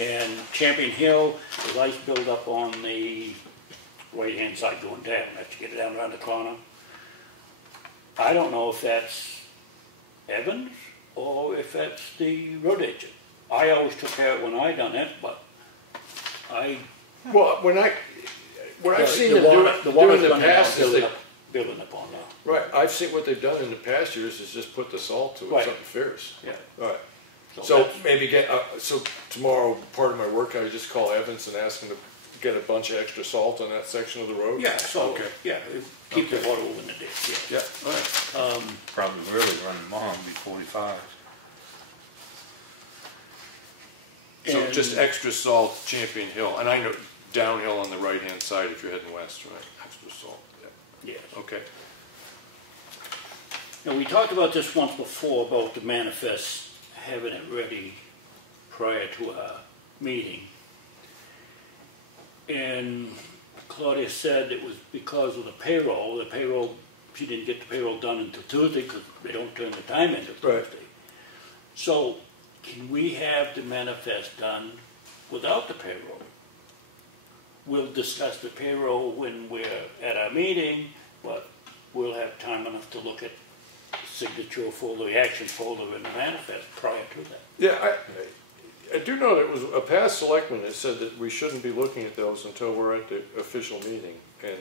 And Champion Hill, the ice build up on the right-hand side going down, after you get it down around the corner. I don't know if that's Evans or if that's the road agent. I always took care of it when I done it, but well, what I've seen the them do water- the in water's the running out, past is building up on that. right, I've seen what they've done in the past years is just put the salt to it, Right. something fierce. Yeah. Right. So So that's- maybe so tomorrow, part of my work, I just call Evans and ask him to get a bunch of extra salt on that section of the road? Yeah, so, Okay. yeah, keep the Okay. water over in the ditch, yeah. Yeah, all right. Probably really running long, be 45. So And- just extra salt, Champion Hill, and I know downhill on the right-hand side if you're heading west, right? Extra salt, yeah. Yes. Okay. Now, we talked about this once before, about the manifest, having it ready prior to our meeting. And Claudia said it was because of the payroll, she didn't get the payroll done until Tuesday because they don't turn the time into Right. Tuesday. So, can we have the manifest done without the payroll? We'll discuss the payroll when we're at our meeting, but we'll have time enough to look at the signature folder, the action folder in the manifest prior to that. Yeah, I do know there was a past selectman that said that we shouldn't be looking at those until we're at the official meeting, and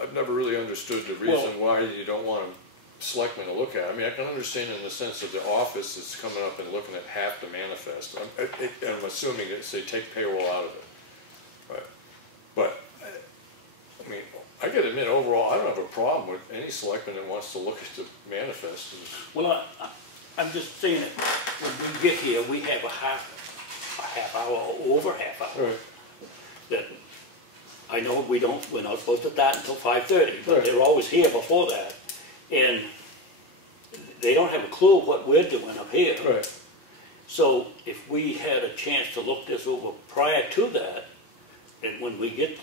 I've never really understood the reason why you don't want a selectman to look at it. I mean, I can understand in the sense that the office is coming up and looking at half the manifest. I'm assuming that they take payroll out of it. Right. But, I mean, I gotta admit, overall, I don't have a problem with any selectman that wants to look at the manifest. Well, I'm just saying that when we get here, we have a half hour, or over half hour. Right. That, I know we're not supposed to start until 5:30, but Right. they're always here before that. And they don't have a clue what we're doing up here. Right. So if we had a chance to look this over prior to that, and when we get,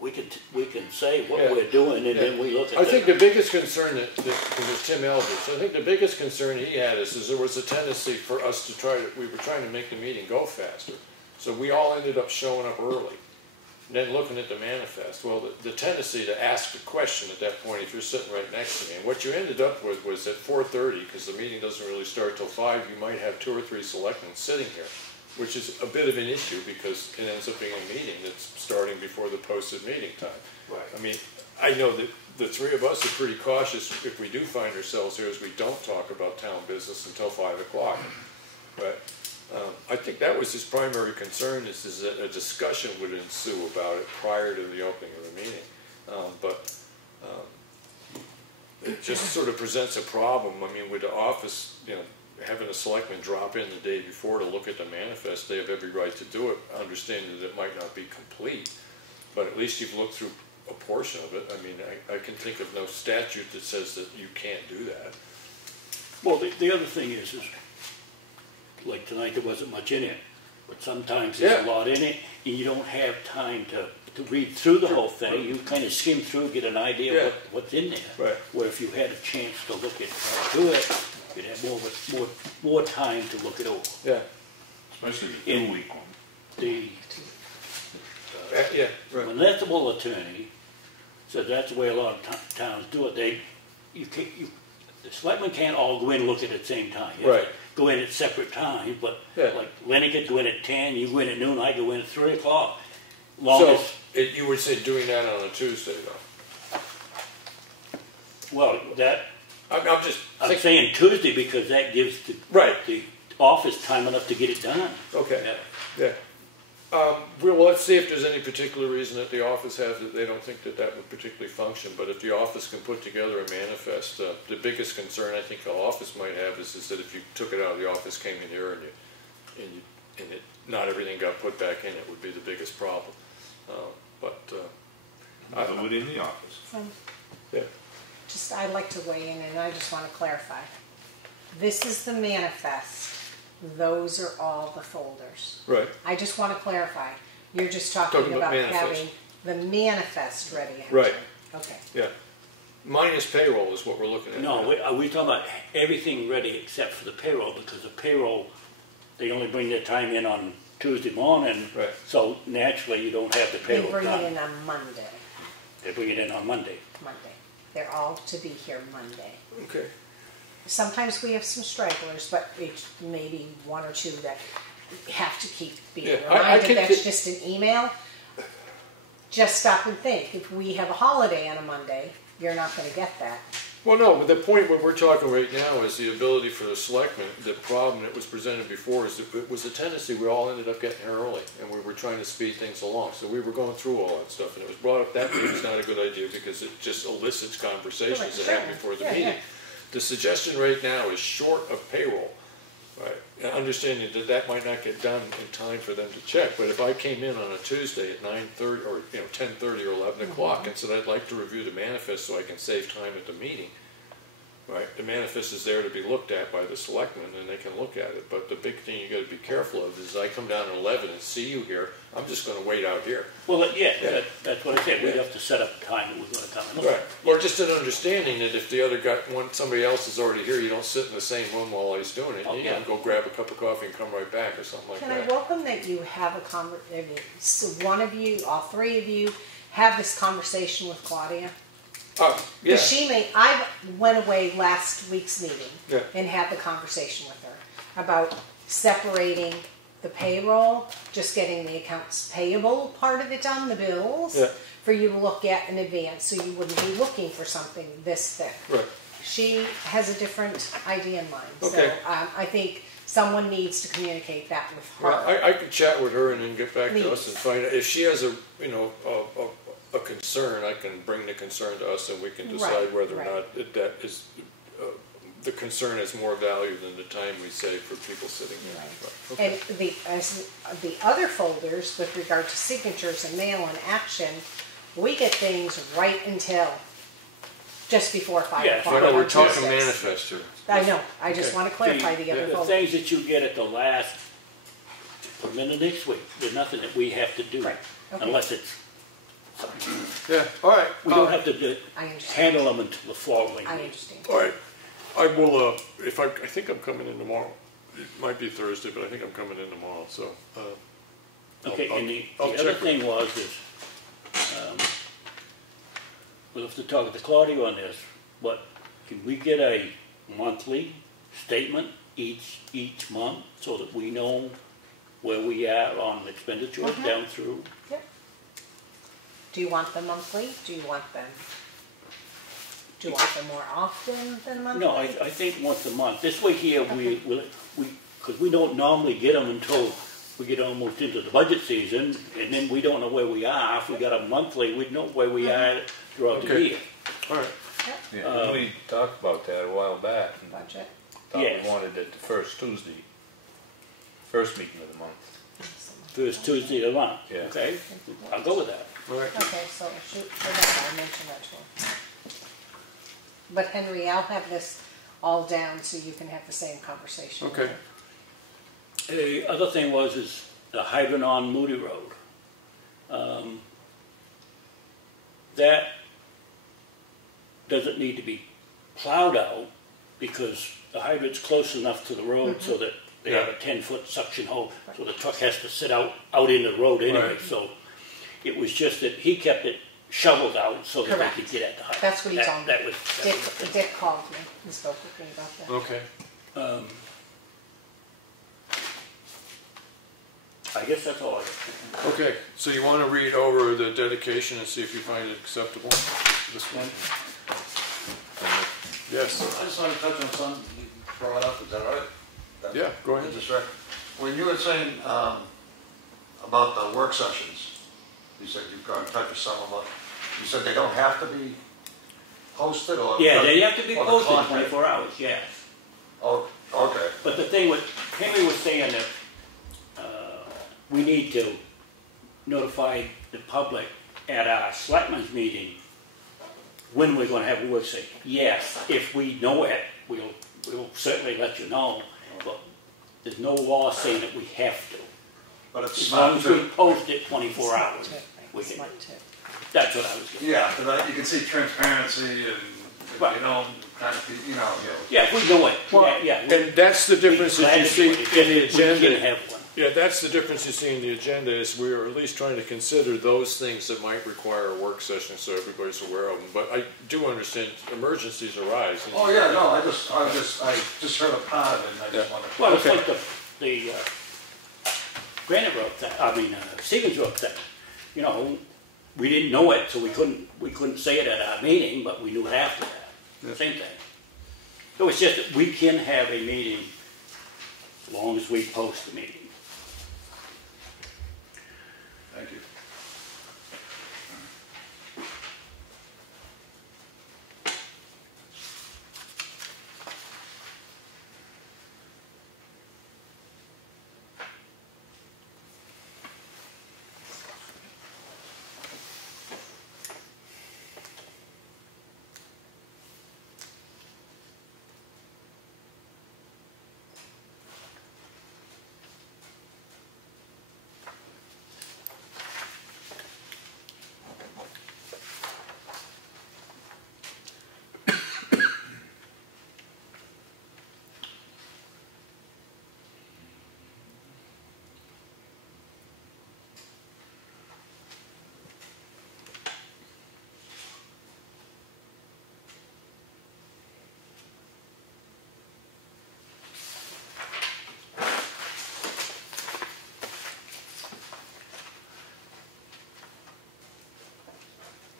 we can say what Yeah. we're doing, and then we look at I think the biggest concern because it's Tim Eldridge, I think the biggest concern he had is there was a tendency for us to we were trying to make the meeting go faster. So we all ended up showing up early, and then looking at the manifest. Well, the tendency to ask a question at that point, if you're sitting right next to me, and what you ended up with was at 4:30, because the meeting doesn't really start till 5, you might have 2 or 3 selectmen sitting here, which is a bit of an issue because it ends up being a meeting that's starting before the posted meeting time. Right. I mean, I know that the 3 of us are pretty cautious if we do find ourselves here, as we don't talk about town business until 5 o'clock. But I think that was his primary concern, is that a discussion would ensue about it prior to the opening of the meeting. It just sort of presents a problem. I mean, with the office, having a selectman drop in the day before to look at the manifest, they have every right to do it, understanding that it might not be complete, but at least you've looked through a portion of it. I mean, I can think of no statute that says that you can't do that. Well, the other thing is like tonight there wasn't much in it, but sometimes there's a lot in it, and you don't have time to read through the whole thing. You kind of skim through, get an idea of what's in there. Right. Where if you had a chance to look at it, you'd have more time to look it over. Yeah. Especially the 2-week one. The Right. municipal attorney said that's the way a lot of towns do it. The selectmen can't all go in and look at it at the same time. You have to go in at separate times, but like Lenny could go in at 10, you go in at noon, I go in at 3 o'clock. You would say doing that on a Tuesday, though? Well, I'm saying saying Tuesday because that gives the office time enough to get it done. Okay. Yeah. Well, let's see if there's any particular reason that the office has that they don't think that would particularly function. But if the office can put together a manifest, the biggest concern I think the office might have is that if you took it out of the office, came in here, and not everything got put back in, it would be the biggest problem. Do it in the office. I'd like to weigh in, and I just want to clarify. This is the manifest. Those are all the folders. Right. I just want to clarify. You're just talking about manifest. having the manifest ready. Right. Okay. Yeah. Minus payroll is what we're looking at. No, now. we're talking about everything ready except for the payroll, because the payroll, they only bring their time in on Tuesday morning. Right. So naturally, you don't have the They payroll bring it in done. on Monday. They bring it in on Monday. Monday. They're all to be here Monday. Okay. Sometimes we have some stragglers, but it's maybe one or two that have to keep being Yeah, I reminded. think That's that- just an email. Just stop and think. If we have a holiday on a Monday, you're not going to get that. Well, no, but the point what we're talking right now is the ability for the selectmen. The problem that was presented before is that it was a tendency we all ended up getting here early, and we were trying to speed things along. So we were going through all that stuff, and it was brought up that maybe it's not a good idea because it just elicits conversations that happen before the Yeah, meeting. yeah. The suggestion right now is short of payroll, right? And understanding that that might not get done in time for them to check, but if I came in on a Tuesday at 9:30 or 10:30 or 11 o'clock and said I'd like to review the manifest so I can save time at the meeting, right? The manifest is there to be looked at by the selectmen and they can look at it. But the big thing you got to be careful of is I come down at 11 and see you here, I'm just going to wait out here. Well, that's what I said. We'd have to set up a time that we're going to come and look. Right. Or just an understanding that if the other guy, when somebody else is already here, you don't sit in the same room while he's doing it. Oh, You yeah. know, go grab a cup of coffee and come right back or something like Can I that. welcome that you have a so one of you, all three of you, have this conversation with Claudia? Yeah. Because I went away last week's meeting Yeah. and had the conversation with her about separating the payroll, just getting the accounts payable part of it done, the bills, Yeah. for you to look at in advance, so you wouldn't be looking for something this thick. Right. She has a different idea in mind, Okay. so I think someone needs to communicate that with her. Well, I could chat with her and then get back to us Please. and find out if she has a concern. I can bring the concern to us and we can decide Right, whether or right. not that is the concern has more value than the time we save for people sitting there. But, okay. And the other folders with regard to signatures and mail and action, we get things right until just before 5 Yeah, o'clock. No, we're on talking Tuesdays. manifest here. I know, I just Okay. want to clarify the other The folders. things that you get at the last, put them in the next week. There's nothing that we have to do Right. Okay. unless it's, Yeah, all right. we don't have to I understand. handle them until the following I week. understand. All right, I will, I think I'm coming in tomorrow. It might be Thursday, but I think I'm coming in tomorrow, so. Okay, and the I'll other check thing was is, we'll have to talk to Claudia on this, but can we get a monthly statement each month so that we know where we are on expenditures down through? Yep. Do you want them monthly? Do you want them more often than monthly? No, I think once a month. This way here, because we don't normally get them until we get almost into the budget season, and then we don't know where we are. If we got a monthly, we'd know where we are throughout the Okay. year. All right, Yeah, we talked about that a while back, and Budget. thought Yes. we wanted it the first Tuesday, first meeting of the month. First Tuesday of the month, Yeah. okay? I'll go with that. all right. Okay, so shoot for that, I'll mention that to her. But Henry, I'll have this all down so you can have the same conversation. with Okay. her. The other thing is the hydrant on Moody Road. That doesn't need to be plowed out because the hydrant's close enough to the road so that they have a 10-foot suction hole, so the truck has to sit out in the road anyway. Right. So it was just that he kept it shoveled out so that Correct. they could get at the hydrant. That's what he told me. That was the thing. Dick called me and spoke with me about that. Okay. I guess that's all I got. Okay, so you want to read over the dedication and see if you find it acceptable? This one? Yes. I just want to touch on something you brought up, is that all right? Yeah, go ahead. Just right. When you were saying about the work sessions, you said you've got in touch with some of them. You said they don't have to be posted or? Yeah, they have to be or the posted content? 24 hours, yes. Oh, okay. But the thing with, Henry was saying that we need to notify the public at our selectmen's meeting when we're going to have a work session. Yes, if we know it, we'll certainly let you know, but there's no law saying that we have to. But it's As long not as we to, post it 24 hours. Smart tip, we right, can- smart tip. That's what I was getting. Yeah, because you can see transparency and, Right. you know, kind of, you know. Yeah, if we know it, Well, yeah. and that's the difference that you see in the We can agenda. have one. Yeah, that's the difference you see in the agenda, is we are at least trying to consider those things that might require a work session so everybody's aware of them. But I do understand emergencies arise. and- Oh, yeah, no, I just heard a part of it, and I just wanted. Well, it's Okay. like the Granite Road thing, Stevens Road thing. You know, we didn't know it, so we couldn't say it at our meeting, but we knew it after that. Same thing. So it's just that we can have a meeting as long as we post the meeting. Thank you.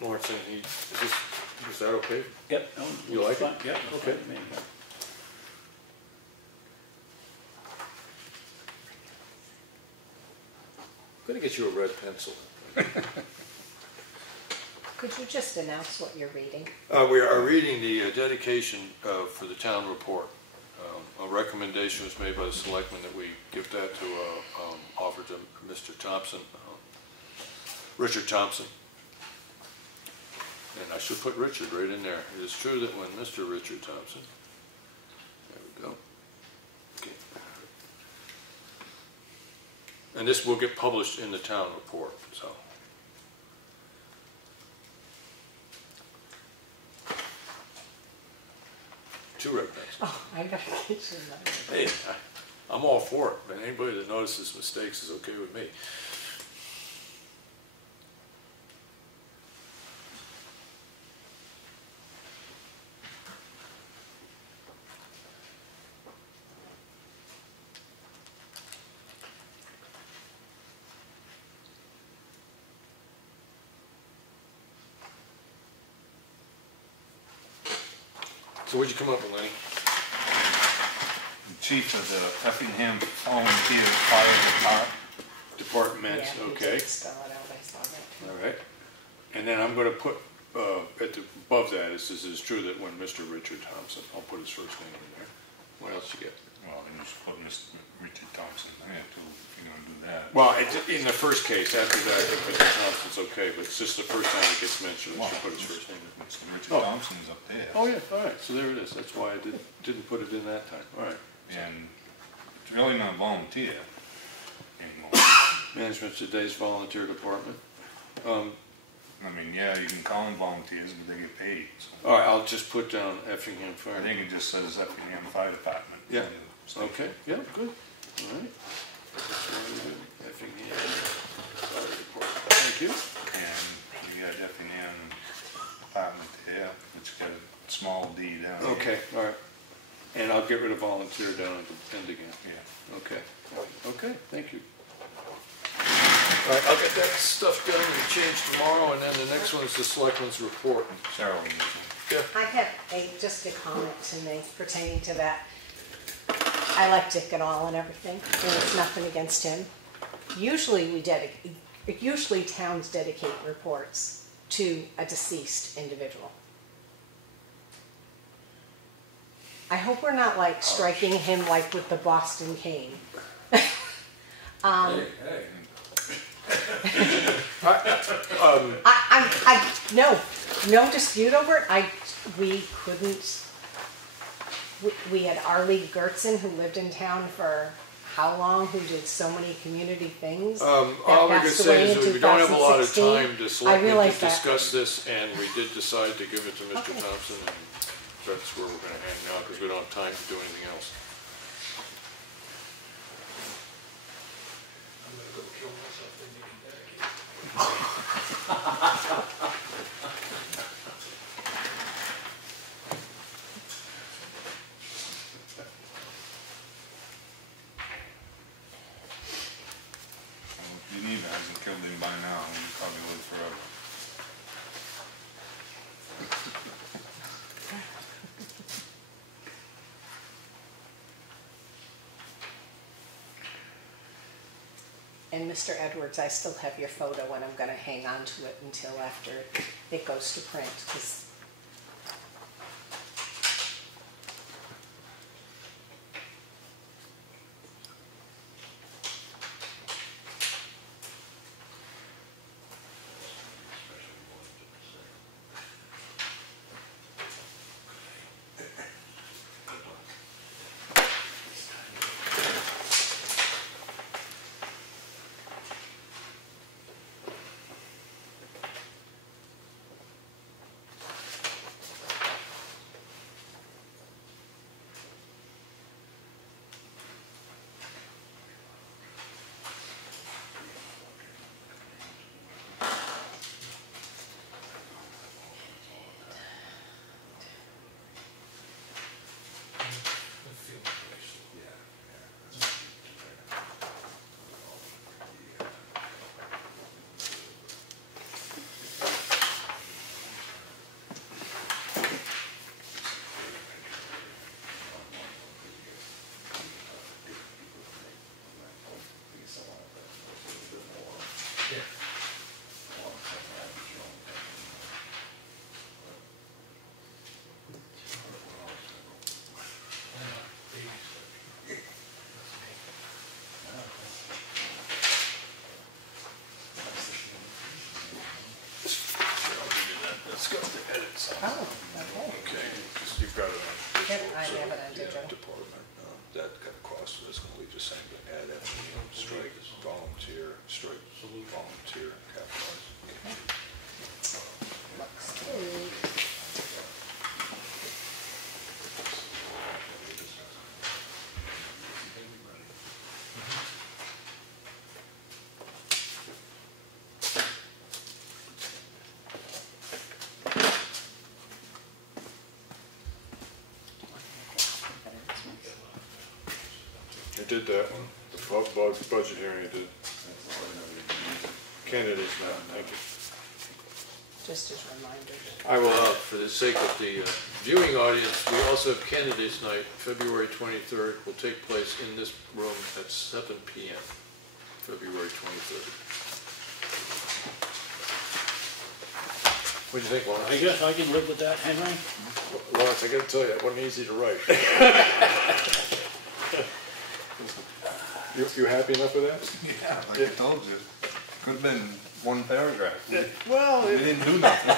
Lawrence, is that okay? Yep. You like it? Fine. Yep. Okay. fine. I'm gonna get you a red pencil. Could you just announce what you're reading? We are reading the dedication for the town report. A recommendation was made by the selectmen that we give that to, offer to Mr. Thompson, Richard Thompson. And I should put Richard right in there. It is true that when Mr. Richard Thompson, there we go. Okay. And this will get published in the town report, so. Two red pencils. Oh, I gotta get you another. Hey, I'm all for it, but anybody that notices mistakes is okay with me. So what'd you come up with, Lenny? Chief of the Effingham Volunteer Fire Departments, Yeah, you okay. did spell it out, I saw that too. All right. And then I'm gonna put, above that, it says it's true that when Mr. Richard Thompson, I'll put his first name in there. What else you get? Well, then you should put Mr. Richard Thompson there too, if you're gonna do that. Well, in the first case, after that, I think Mr. Thompson's okay, but it's just the first time it gets mentioned, we should put his first name in. Mr. Richard Oh. Thompson's up there. Oh, yeah, all right, so there it is. That's why I didn't put it in that time. All right. And it's really not volunteer anymore. Management today's volunteer department. I mean, yeah, you can call them volunteers, but they get paid, so. All right, I'll just put down Effingham I Fire. think it just says Effingham Fire Department. Yeah. Okay, yeah, good. All right. Effingham Fire Department. Thank you. And you got Effingham Department there, it's got a small D down there. Okay, all right. And I'll get rid of volunteer down at the end again. Yeah. Okay. Okay, thank you. All right, I'll get that stuff done and changed tomorrow, and then the next one is the selectmen's report. Cheryle. Yeah. I have just a comment to make pertaining to that. I like Dick and all and everything, and it's nothing against him. Usually usually towns dedicate reports to a deceased individual. I hope we're not like striking him like with the Boston cane. No dispute over it. We couldn't. We had Arlie Gertzen, who lived in town for how long, who did so many community things. All we can say is that we don't have a lot of time to discuss this, and we did decide to give it to Mr. Thompson, and that's where we're gonna hang now, because we don't have time to do anything else. I'm gonna go kill myself for being dedicated. If Geneva hasn't killed him by now, he probably live forever. And Mr. Edwards, I still have your photo, and I'm gonna hang on to it until after it goes to print, 'cause oh, okay. Okay, because you've got it on Yep, visual, I so have it on digital. department, that got cost for this one, we just saying, but add Effingham, strike volunteer, strike volunteer, capitalize. Looks good. I did that one, the budget hearing I did. Candidates now, thank you. Just as reminders. I will, for the sake of the viewing audience, we also have candidates night, February 23rd, will take place in this room at 7 p.m., February 23rd. What do you think, Lawrence? I guess I can live with that, Henry. Lawrence, I gotta tell you, that wasn't easy to write. You happy enough with that? Yeah, like I told you, could have been one paragraph. Well, We didn't do nothing.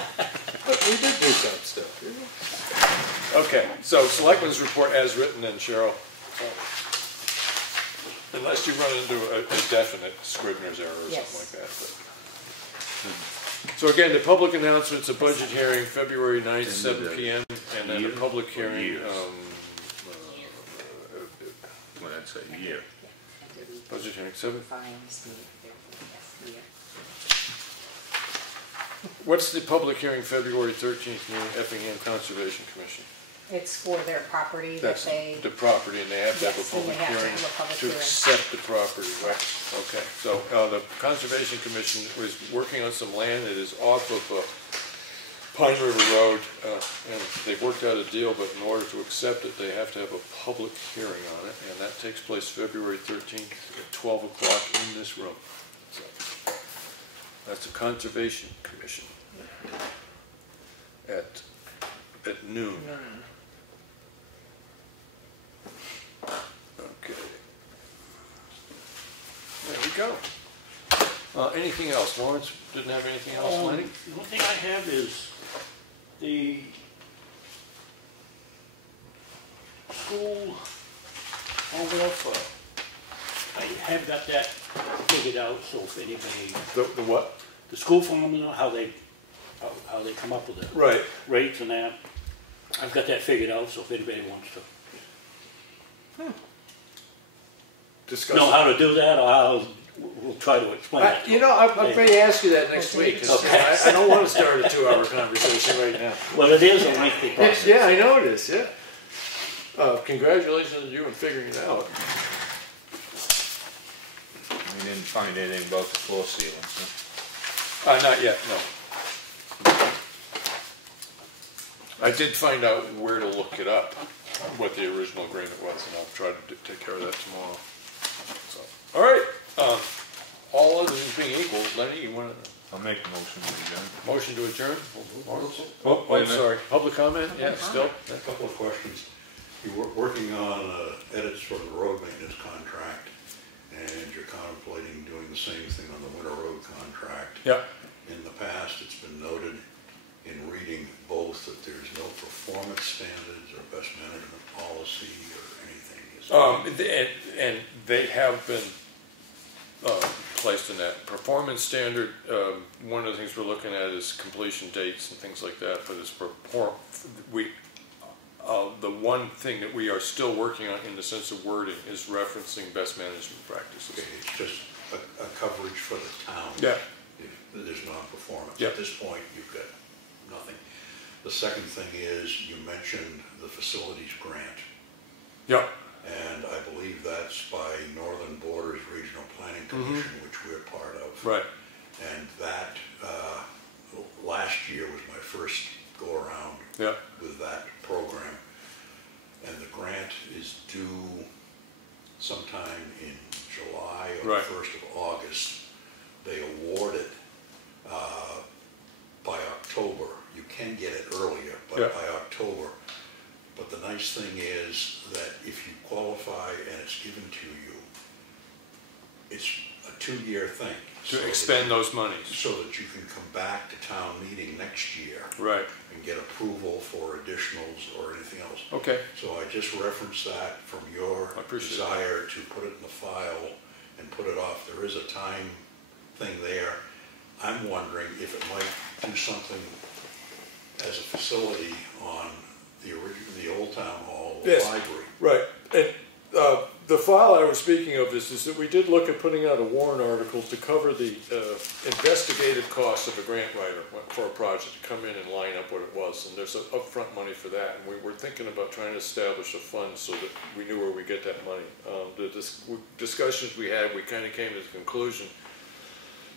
but we did do some stuff. Okay, so Selectmen's report as written then, Cheryl. Unless you run into a definite Scrivener's error or Yes. something like that. But. So again, the public announcements, a budget hearing, February 9th, 7 p.m. And then the public hearing, Years. Well, that's a year. budget hearing, 7. What's the public hearing, February 13th, meeting, Effingham Conservation Commission? It's for their property that That's they, the property, and they have to have a Yes, and public they have to hearing have a public to hearing. accept the property, right? Okay, so the Conservation Commission was working on some land that is off of Pine River Road, and they've worked out a deal, but in order to accept it, they have to have a public hearing on it, and that takes place February 13th at 12 o'clock in this room. So, that's the Conservation Commission at noon. Okay. There we go. Anything else? Lawrence didn't have anything else, Lenny? The one thing I have is the school home welfare I have got that figured out, so if anybody, The what? the school formula, how they come up with the Right. rates and that, I've got that figured out, so if anybody wants to Discuss. know how to do that, we'll try to explain it. to You know, them. I may ask you that next week, 'cause, I don't want to start a 2-hour conversation right now. Well, it is a lengthy process. Yeah, I know it is, yeah. Congratulations on you and figuring it out. We didn't find anything about the floor ceilings, huh? Not yet, no. I did find out where to look it up, what the original agreement was, and I'll try to take care of that tomorrow. So, all right, all other things being equal, Lenny, you want to? I'll make a motion to adjourn. Motion to adjourn? Oh, wait a minute. Sorry, public comment, yeah, still? A couple of questions. You're working on edits for the road maintenance contract, and you're contemplating doing the same thing on the winter road contract. Yeah. In the past, it's been noted in reading both that there's no performance standards or best management policy or anything. And they have been placed in that performance standard. One of the things we're looking at is completion dates and things like that for this. The one thing that we are still working on in the sense of wording is referencing best management practices. Okay, it's just a coverage for the town. Yeah. If there's non-performance. Yep. At this point, you've got nothing. The second thing is, you mentioned the facilities grant. Yeah. And I believe that's by Northern Borders Regional Planning Commission, which we're part of. Right. And that, last year was my first go-around with that program. And the grant is due sometime in July or the 1st of August. They award it by October. You can get it earlier, but by October. But the nice thing is that if you qualify and it's given to you, it's a 2-year thing. To expend those monies. So that you can come back to town meeting next year. Right. And get approval for additionals or anything else. Okay. So I just referenced that from your desire to put it in the file and put it off. There is a time thing there. I'm wondering if it might do something as a facility on the old town hall library. Right. And the file I was speaking of is that we did look at putting out a warrant article to cover the investigative costs of a grant writer for a project, to come in and line up what it was. And there's upfront money for that. And we were thinking about trying to establish a fund so that we knew where we get that money. The discussions we had, we kind of came to the conclusion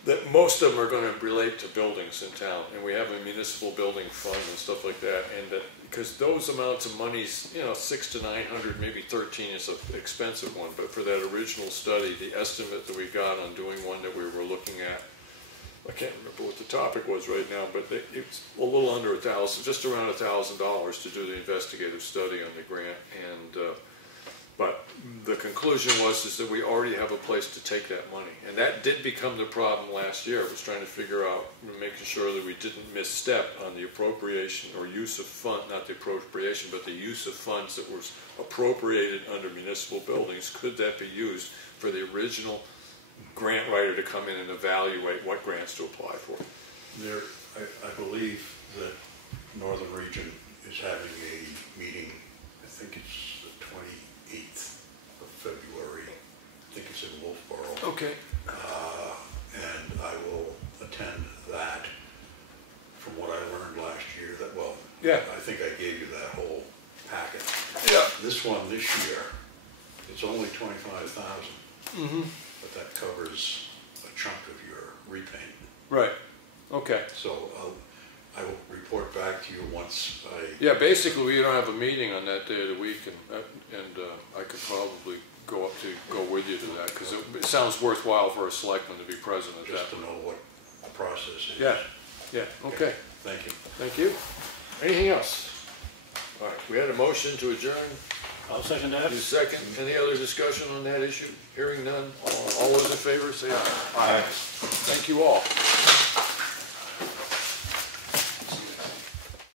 that most of them are going to relate to buildings in town, and we have a municipal building fund and stuff like that, and that because those amounts of monies, you know, 600 to 900, maybe 13 is an expensive one, but for that original study, the estimate that we got on doing one that we were looking at, I can't remember what the topic was right now, but it's a little under $1,000, just around $1,000 to do the investigative study on the grant, and but the conclusion is that we already have a place to take that money. And that did become the problem last year, was trying to figure out, making sure that we didn't misstep on the appropriation or use of fund, not the appropriation, but the use of funds that was appropriated under municipal buildings. Could that be used for the original grant writer to come in and evaluate what grants to apply for? I believe that Northern Region is having a meeting, I think it's the 28th of February. I think it's in Wolfboro. Okay. And I will attend that. From what I learned last year, that, well, I think I gave you that whole packet. Yeah. This one this year, it's only $25,000. But that covers a chunk of your repayment. Right. Okay. So I will report back to you once I... Yeah, basically we don't have a meeting on that day of the week, and I could probably go with you to that, because it sounds worthwhile for a selectman to be present at that. Just to know what the process is. Yeah, okay. Thank you. Thank you. Anything else? All right, we had a motion to adjourn. I'll second that. You second. Any other discussion on that issue? Hearing none. All those in favor say aye. Aye. Thank you all.